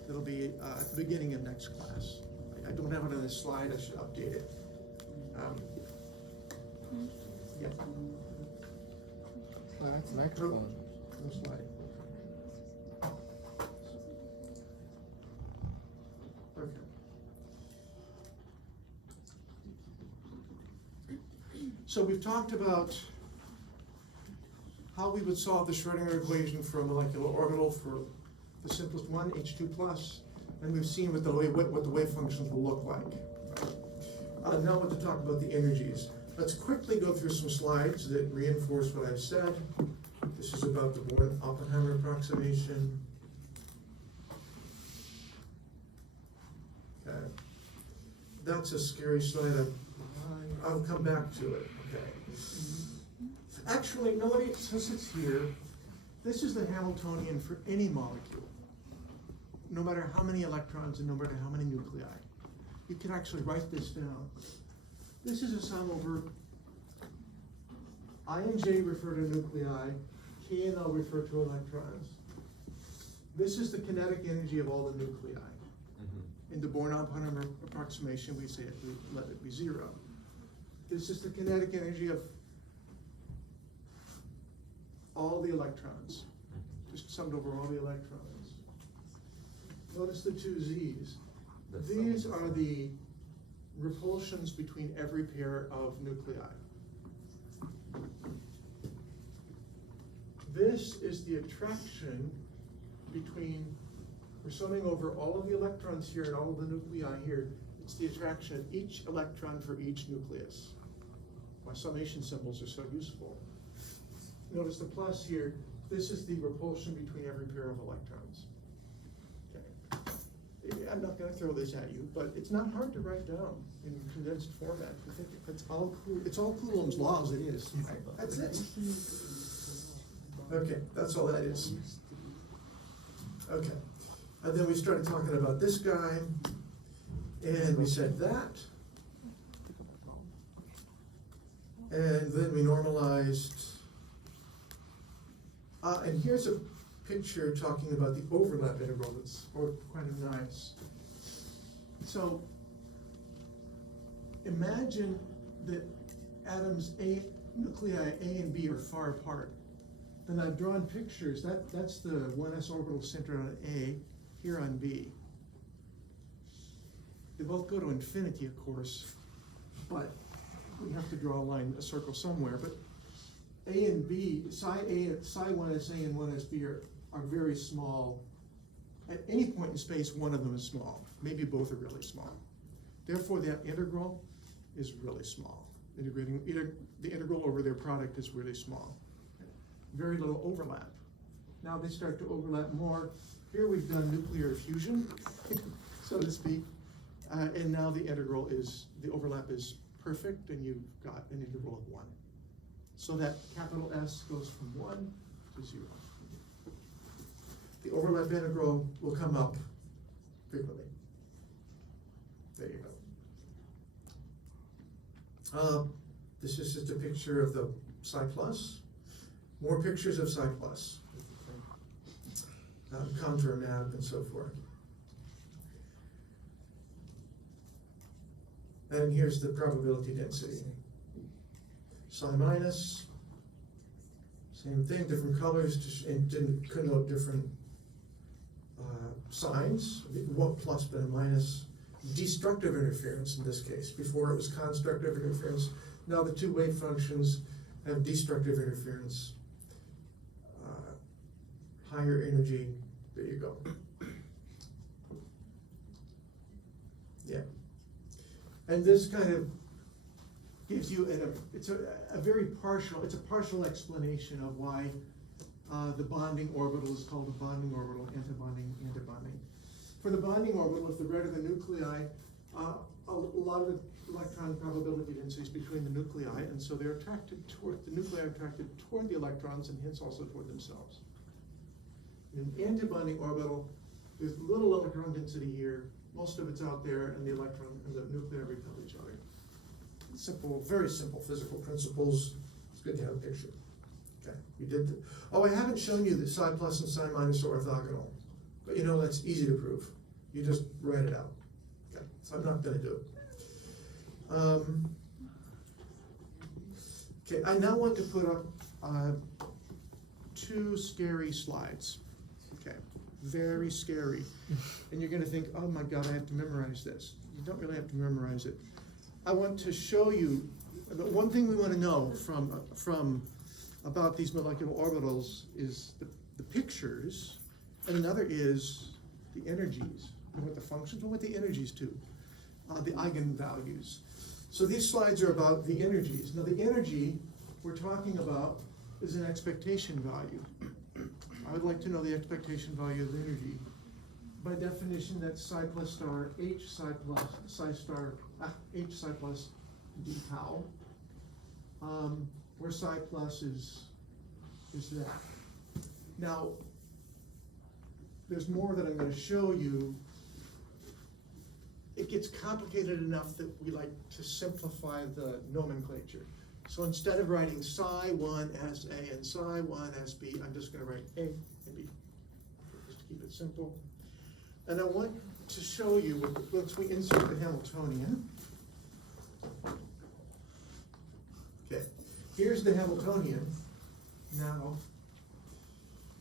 It'll be at the beginning of next class. I don't have it on this slide, I should update it. Yeah. That's an excellent. No slide. Okay. So we've talked about how we would solve the Schrodinger equation for a molecular orbital for the simplest one, H2 plus, and we've seen what the wave functions will look like. Now we're to talk about the energies. Let's quickly go through some slides that reinforce what I've said. This is about the Born-Oppenheimer approximation. Okay. That's a scary slide. I'll come back to it. Okay. Actually, no, since it's here, this is the Hamiltonian for any molecule, no matter how many electrons and no matter how many nuclei. You can actually write this down. This is a sum over I and J refer to nuclei, K and L refer to electrons. This is the kinetic energy of all the nuclei. Mm-hmm. In the Born-Oppenheimer approximation, we say we let it be 0. This is the kinetic energy of all the electrons, just summed over all the electrons. Notice the two Z's. These are the repulsions between every pair of nuclei. This is the attraction between, we're summing over all of the electrons here and all of the nuclei here. It's the attraction of each electron for each nucleus. Why summation symbols are so useful. Notice the plus here, this is the repulsion between every pair of electrons. Okay. I'm not gonna throw this at you, but it's not hard to write down in condensed format. I think it's all Coulomb's law as it is. That's it. Okay, that's all that is. Okay, and then we started talking about this guy, and we said that. And then we normalized, and here's a picture talking about the overlap integral that's kind of nice. So imagine that atoms nuclei A and B are far apart. Then I've drawn pictures, that's the 1s orbital centered on A, here on B. They both go to infinity, of course, but we have to draw a circle somewhere. But A and B, psi 1s A and 1s B are very small. At any point in space, one of them is small. Maybe both are really small. Therefore, that integral is really small. Integrating the integral over their product is really small. Very little overlap. Now they start to overlap more. Here we've done nuclear fusion, so to speak, and now the overlap is perfect, and you've got an integral of 1. So that capital S goes from 1 to 0. The overlap integral will come up frequently. There you go. This is just a picture of the psi plus. More pictures of psi plus. Contour map and so forth. And here's the probability density. Psi minus, same thing, different colors, and didn't connote different signs. One plus but a minus. Destructive interference in this case. Before it was constructive interference. Now the two wave functions have destructive interference. Higher energy, there you go. Yeah. And this kind of gives you it's a partial explanation of why the bonding orbital is called a bonding orbital, antibonding. For the bonding orbital, if the redder the nuclei, a lot of the electron probability densities between the nuclei, and so they're the nuclei are attracted toward the electrons and hence also toward themselves. In an antibonding orbital, there's little electron density here, most of it's out there, and the electron and the nuclei repel each other. Simple, very simple physical principles. It's good to have a picture. Okay, we did I haven't shown you that psi plus and psi minus are orthogonal, but you know that's easy to prove. You just write it out. Okay, so I'm not going to do it. Okay, I now want to put up 2 scary slides. Okay, very scary. And you're going to think, oh my God, I have to memorize this. You don't really have to memorize it. I want to show you, the one thing we want to know from about these molecular orbitals is the pictures, and another is the energies, and what the functions, and what the energies too, the eigenvalues. So these slides are about the energies. Now the energy we're talking about is an expectation value. I would like to know the expectation value of energy. By definition, that's psi plus star h psi plus psi star h psi plus d tau, where psi plus is that. Now, there's more that I'm going to show you. It gets complicated enough that we like to simplify the nomenclature. So instead of writing psi 1 as A and psi 1 as B, I'm just going to write A and B, just to keep it simple. And I want to show you, once we insert the Hamiltonian. Okay, here's the Hamiltonian. Now,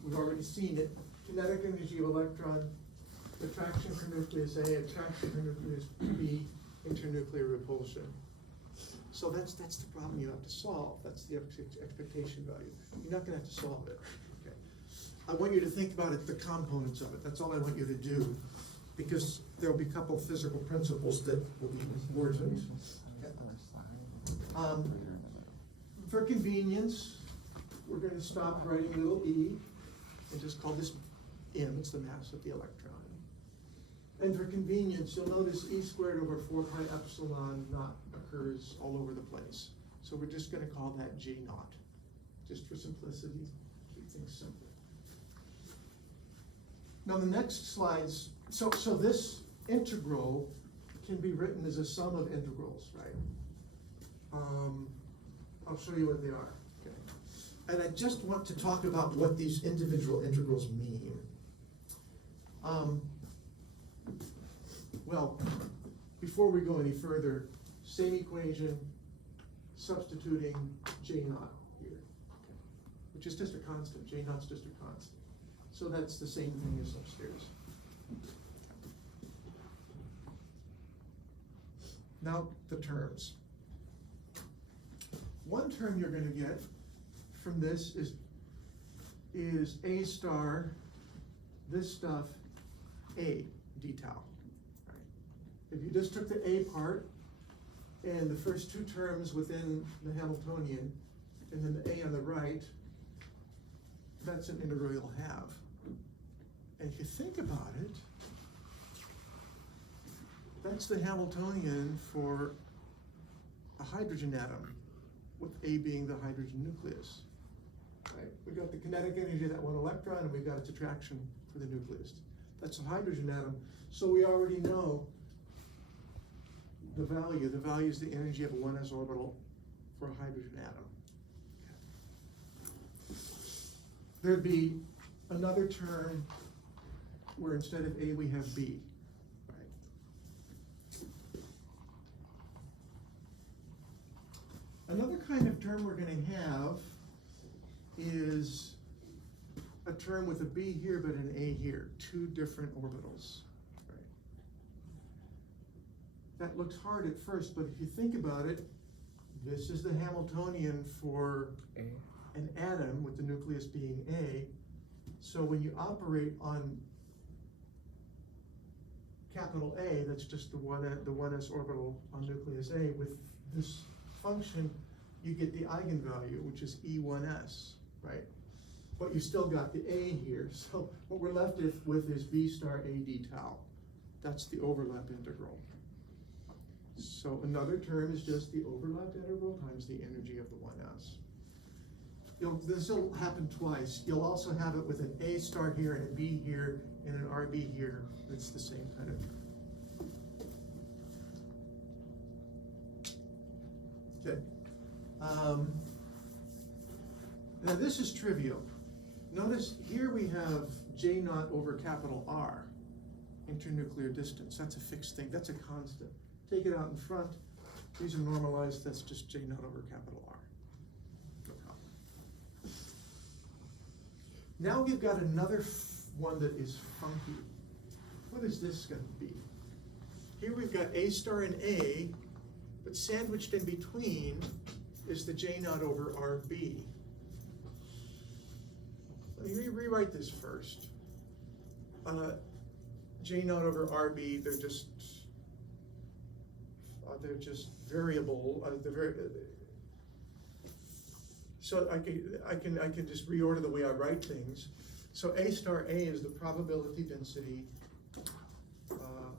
we've already seen it. Kinetic energy of electron, attraction for nucleus A, attraction for nucleus B, internuclear repulsion. So that's the problem you have to solve. That's the expectation value. You're not going to have to solve it. Okay. I want you to think about it, the components of it, that's all I want you to do, because there'll be a couple physical principles that will be important. For convenience, we're gonna stop writing little e and just call this m, it's the mass of the electron. And for convenience, you'll notice e squared over 4 pi epsilon naught occurs all over the place. So we're just gonna call that J naught, just for simplicity, keep things simple. Now the next slides, so this integral can be written as a sum of integrals, right? I'll show you what they are. Okay. And I just want to talk about what these individual integrals mean. Well, before we go any further, same equation, substituting J naught here, which is just a constant. J naught's just a constant. So that's the same thing as upstairs. Now the terms. One term you're going to get from this is A star, this stuff, A d tau. Right? If you just took the A part and the first two terms within the Hamiltonian, and then the A on the right, that's an integral you'll have. And if you think about it, that's the Hamiltonian for a hydrogen atom, with A being the hydrogen nucleus. Right? We got the kinetic energy of that one electron, and we've got its attraction for the nucleus. That's a hydrogen atom. So we already know the value. The value is the energy of a 1s orbital for a hydrogen atom. There'd be another term where instead of A we have B. Right? Another kind of term we're going to have is a term with a B here but an A here, two different orbitals. Right? That looks hard at first, but if you think about it, this is the Hamiltonian for an atom with the nucleus being A. So when you operate on capital A, that's just the 1s orbital on nucleus A, with this function, you get the eigenvalue, which is E1s, right? But you still got the A here, so what we're left with is B star A d tau. That's the overlap integral. So another term is just the overlap integral times the energy of the 1s. This will happen twice. You'll also have it with an A star here and a B here and an RB here. It's the same kind of. Okay. Now this is trivial. Notice here we have J naught over capital R, internuclear distance. That's a fixed thing. That's a constant. Take it out in front. These are normalized. That's just J naught over capital R. No problem. Now we've got another one that is funky. What is this going to be? Here we've got A star and A, but sandwiched in between is the J naught over RB. Let me rewrite this first. J naught over RB, they're just variable. So I can just reorder the way I write things. So A star A is the probability density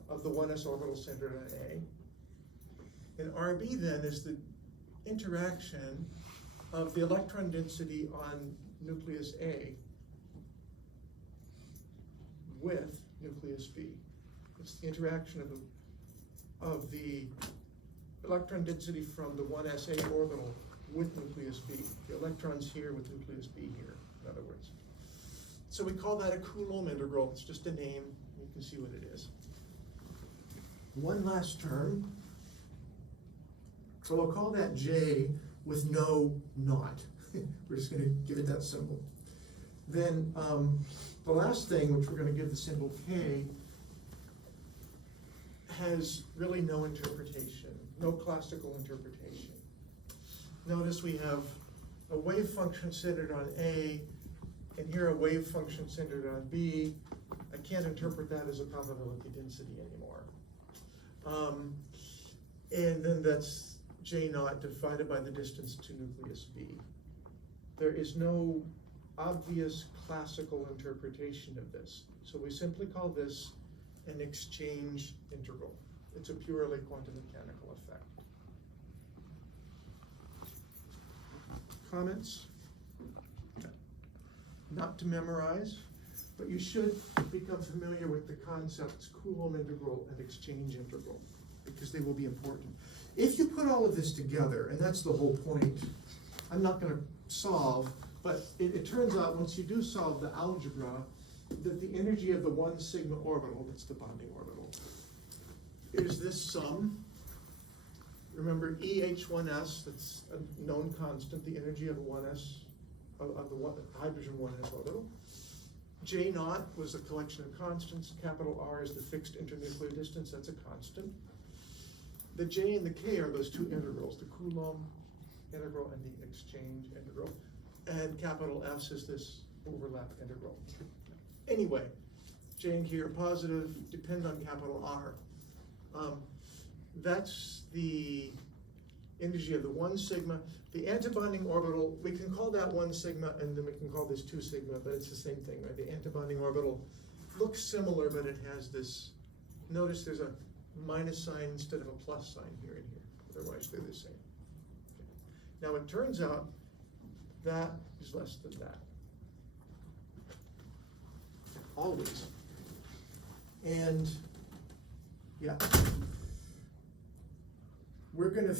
of the 1s orbital centered on A. And RB then is the interaction of the electron density on nucleus A with nucleus B. It's the interaction of the electron density from the 1s A orbital with nucleus B. The electrons here with nucleus B here, in other words. So we call that a Coulomb integral. It's just a name. You can see what it is. One last term. So we'll call that J with no naught. We're just going to give it that symbol. Then the last thing, which we're going to give the symbol K, has really no interpretation, no classical interpretation. Notice we have a wave function centered on A, and here here a wave function centered on B. I can't interpret that as a probability density anymore. And then that's J naught divided by the distance to nucleus B. There is no obvious classical interpretation of this. So we simply call this an exchange integral. It's a purely quantum mechanical effect. Comments? Not to memorize, but you should become familiar with the concepts Coulomb integral and exchange integral, because they will be important. If you put all of this together, and that's the whole point, I'm not going to solve, but it turns out once you do solve the algebra, that the energy of the 1 sigma orbital, that's the bonding orbital, is this sum. Remember EH1s, that's a known constant, the energy of the 1s, of the hydrogen 1s orbital. J naught was a collection of constants. Capital R is the fixed internuclear distance, that's a constant. The J and the K are those two integrals, the Coulomb integral and the exchange integral. And capital S is this overlap integral. Anyway, J and K are positive, depend on capital R. That's the energy of the 1 sigma. The antibonding orbital, we can call that 1 sigma, and then we can call this 2 sigma, but it's the same thing, right? The antibonding orbital looks similar, but it has this, notice there's a minus sign instead of a plus sign here and here. Otherwise, they're the same. Okay. Now, it turns out that is less than that. Always. And, yeah. We're going to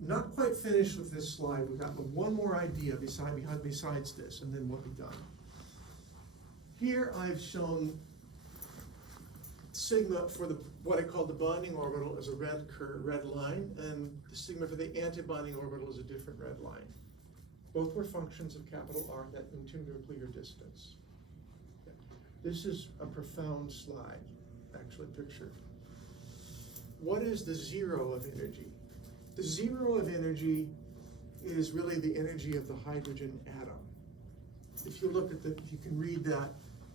not quite finish with this slide. We've got one more idea besides this, and then we'll be done. Here I've shown sigma for what I call the bonding orbital as a red line, and the sigma for the antibonding orbital is a different red line. Both were functions of capital R, that internuclear distance. Okay. This is a profound slide, actually pictured. What is the zero of energy? The zero of energy is really the energy of the hydrogen atom. If you look at if you can read that,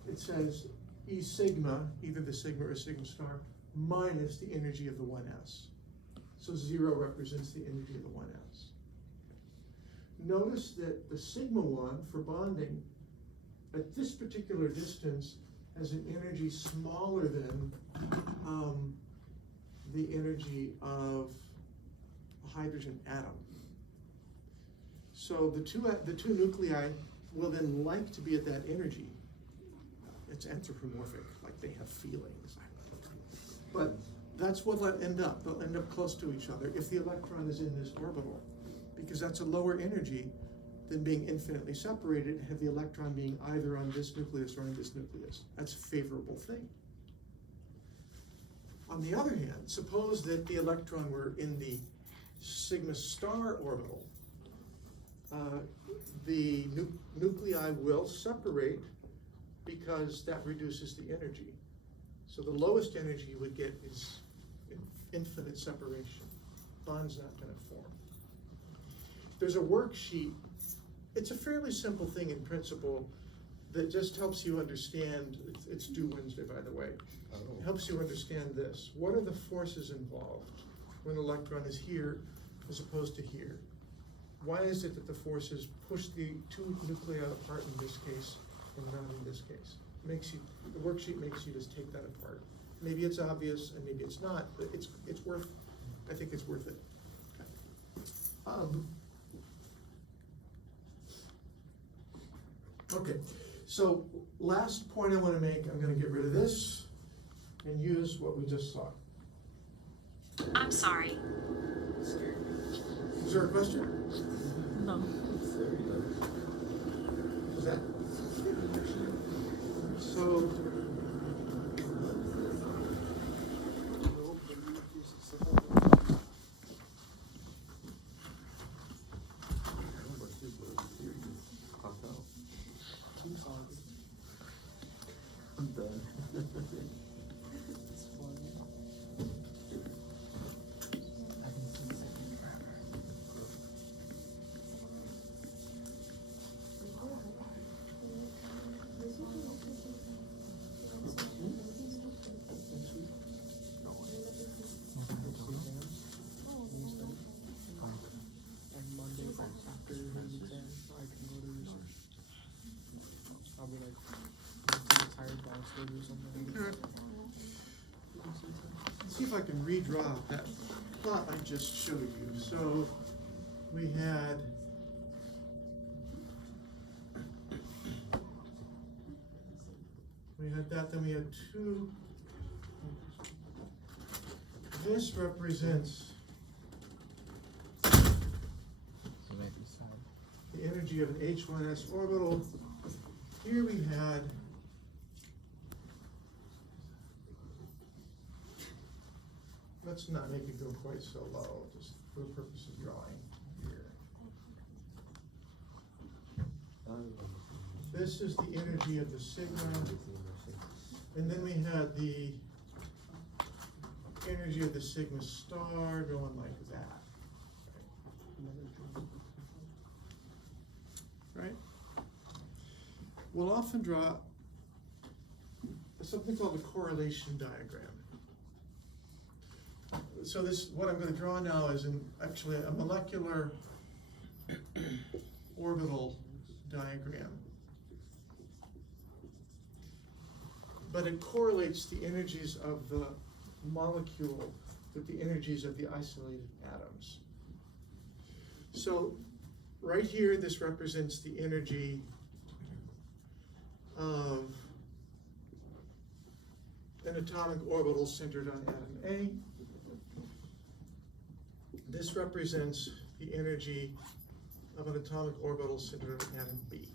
it says E sigma, either the sigma or sigma star, minus the energy of the 1s. So 0 represents the energy of the 1s. Notice that the sigma 1 for bonding at this particular distance has an energy smaller than the energy of a hydrogen atom. So the two nuclei will then like to be at that energy. It's anthropomorphic, like they have feelings. But that's what they'll end up. They'll end up close to each other if the electron is in this orbital, because that's a lower energy than being infinitely separated and have the electron being either on this nucleus or on this nucleus. That's a favorable thing. On the other hand, suppose that the electron were in the sigma star orbital. The nuclei will separate because that reduces the energy. So the lowest energy you would get is infinite separation. Bond's not going to form. There's a worksheet. It's a fairly simple thing in principle that just helps you understand. It's due Wednesday, by the way. It helps you understand this. What are the forces involved when an electron is here as opposed to here? Why is it that the forces push the two nuclei apart in this case and not in this case? The worksheet makes you just take that apart. Maybe it's obvious and maybe it's not, but I think it's worth it. Okay, so last point I want to make, I'm going to get rid of this and use what we just saw. I'm sorry. Is there a question? No. Is that? So. I'm done. probably like retired bastard or something. Okay. Let's see if I can redraw that plot I just showed you. So we had that, then we had two. This represents the energy of an H1s orbital. Here we had let's not make it go quite so low, just for the purpose of drawing here. This is the energy of the sigma, and then we had the energy of the sigma star going like that. Right? We'll often draw something called a correlation diagram. So this, what I'm going to draw now is actually a molecular orbital diagram. But it correlates the energies of the molecule with the energies of the isolated atoms. So right here, this represents the energy of an atomic orbital centered on atom A. This represents the energy of an atomic orbital centered on atom B.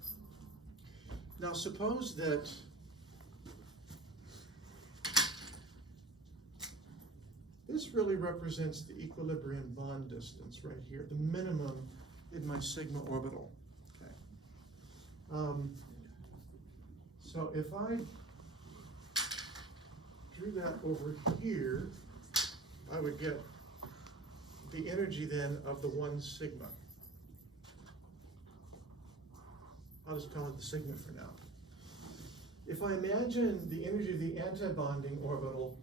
Now suppose that this really represents the equilibrium bond distance right here, the minimum in my sigma orbital. Okay. So if I drew that over here, I would get the energy then of the 1 sigma. I'll just call it the sigma for now. If I imagine the energy of the antibonding orbital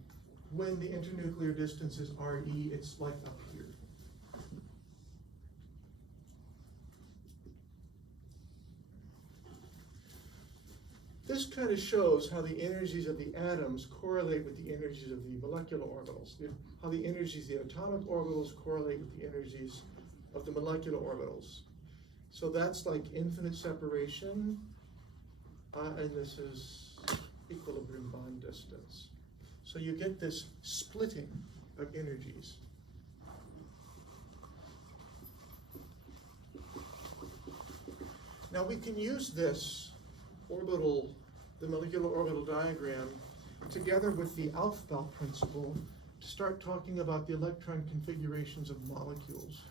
when the internuclear distance is RE, it's like up here. This kind of shows how the energies of the atoms correlate with the energies of the molecular orbitals, how the energies of the atomic orbitals correlate with the energies of the molecular orbitals. So that's like infinite separation, and this is equilibrium bond distance. So you get this splitting of energies. Now we can use this orbital, the molecular orbital diagram, together with the Aufbau principle to start talking about the electron configurations of molecules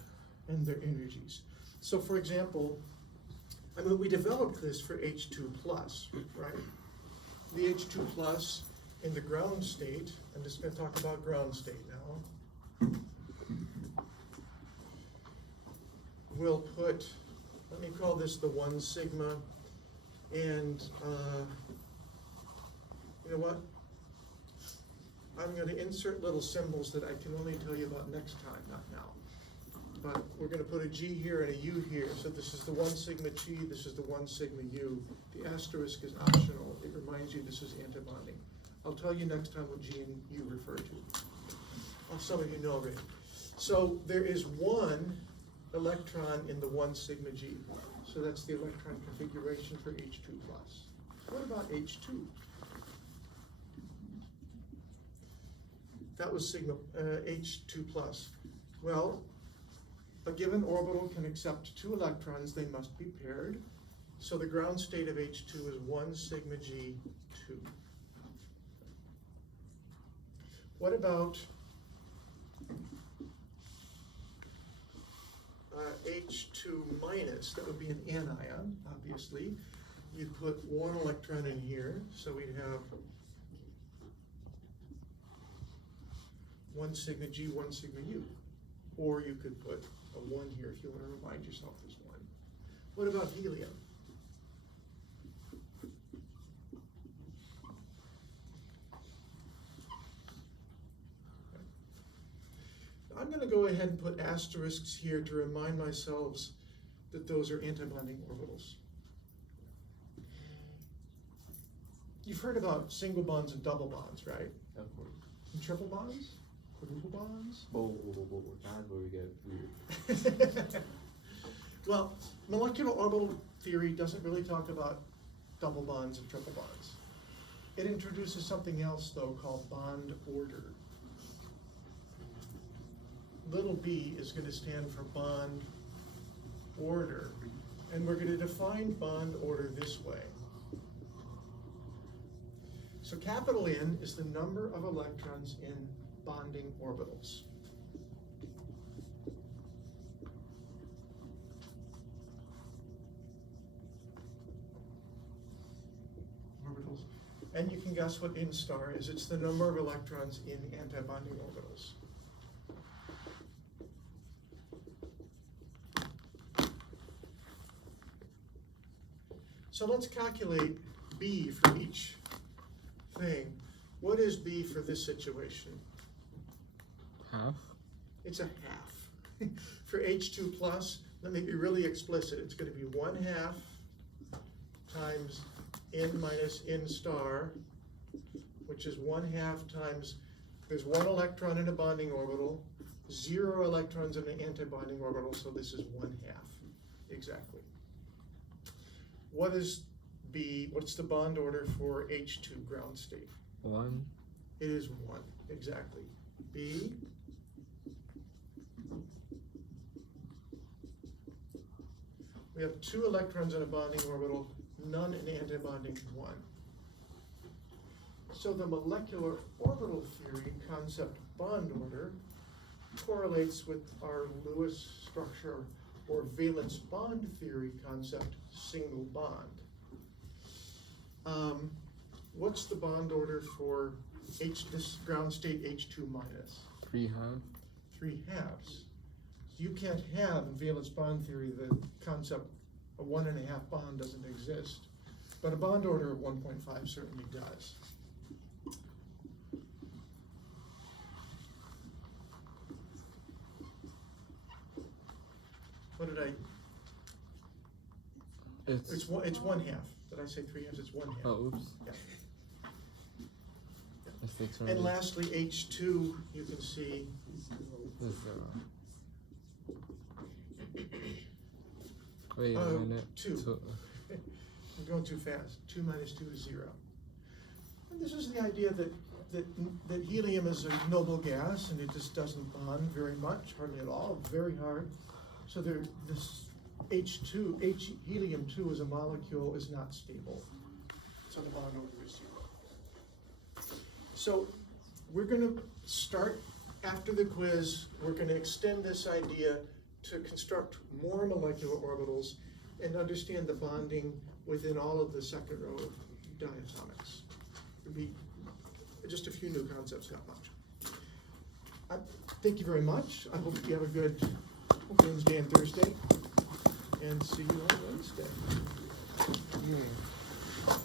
and their energies. So for example, I mean, we developed this for H2+, right? The H2+ in the ground state, I'm just going to talk about ground state now. We'll put, let me call this the 1 sigma, and you know what? I'm going to insert little symbols that I can only tell you about next time, not now. But we're going to put a G here and a U here. So this is the 1 sigma G, this is the 1 sigma U. The asterisk is optional. It reminds you this is antibonding. I'll tell you next time what G and U refer to. Some of you know already. So there is 1 electron in the 1 sigma G. So that's the electron configuration for H2+. What about H2? That was sigma H2+. Well, a given orbital can accept 2 electrons. They must be paired. So the ground state of H2 is 1 sigma G 2. What about H2 minus? That would be an anion, obviously. You'd put 1 electron in here, so we'd have 1 sigma G, 1 sigma U. Or you could put a 1 here if you want to remind yourself there's 1. What about helium? I'm going to go ahead and put asterisks here to remind myself that those are antibonding orbitals. You've heard about single bonds and double bonds, right? Of course. And triple bonds? Quadruple bonds? Whoa. That's where we get weird. Well, molecular orbital theory doesn't really talk about double bonds and triple bonds. It introduces something else, though, called bond order. Little b is going to stand for bond order. And we're going to define bond order this way. So capital N is the number of electrons in bonding orbitals. Orbitals. And you can guess what N star is. It's the number of electrons in antibonding orbitals. So let's calculate B for each thing. What is B for this situation? Half. It's a half. For H2 plus, let me be really explicit. It's going to be 1/2 times N minus N star, which is 1/2 times, there's 1 electron in a bonding orbital, 0 electrons in an antibonding orbital, so this is 1/2, exactly. What is B, what's the bond order for H2 ground state? 1. It is 1, exactly. B, we have 2 electrons in a bonding orbital, none in antibonding, 1. So the molecular orbital theory concept bond order correlates with our Lewis structure or valence bond theory concept single bond. What's the bond order for this ground state H2 minus? 3 half. 3 halves. You can't have in valence bond theory the concept a 1.5 bond doesn't exist, but a bond order of 1.5 certainly does. What did I? It's 1/2. Did I say 3 halves? It's 1/2. Oh, oops. Yeah. Mistakes And already. lastly, H2, you can see Is 0. Wait a minute. 2. So, I'm going too fast. 2 minus 2 is 0. And this is the idea that helium is a noble gas and it just doesn't bond very much, hardly at all, very hard. So this helium-2 as a molecule is not stable. So the bond order is 0. So we're going to start after the quiz. We're going to extend this idea to construct more molecular orbitals and understand the bonding within all of the second row of diatomics. It'll be just a few new concepts, not much. Thank you very much. I hope you have a good Wednesday and Thursday, and see you on Wednesday. yeah.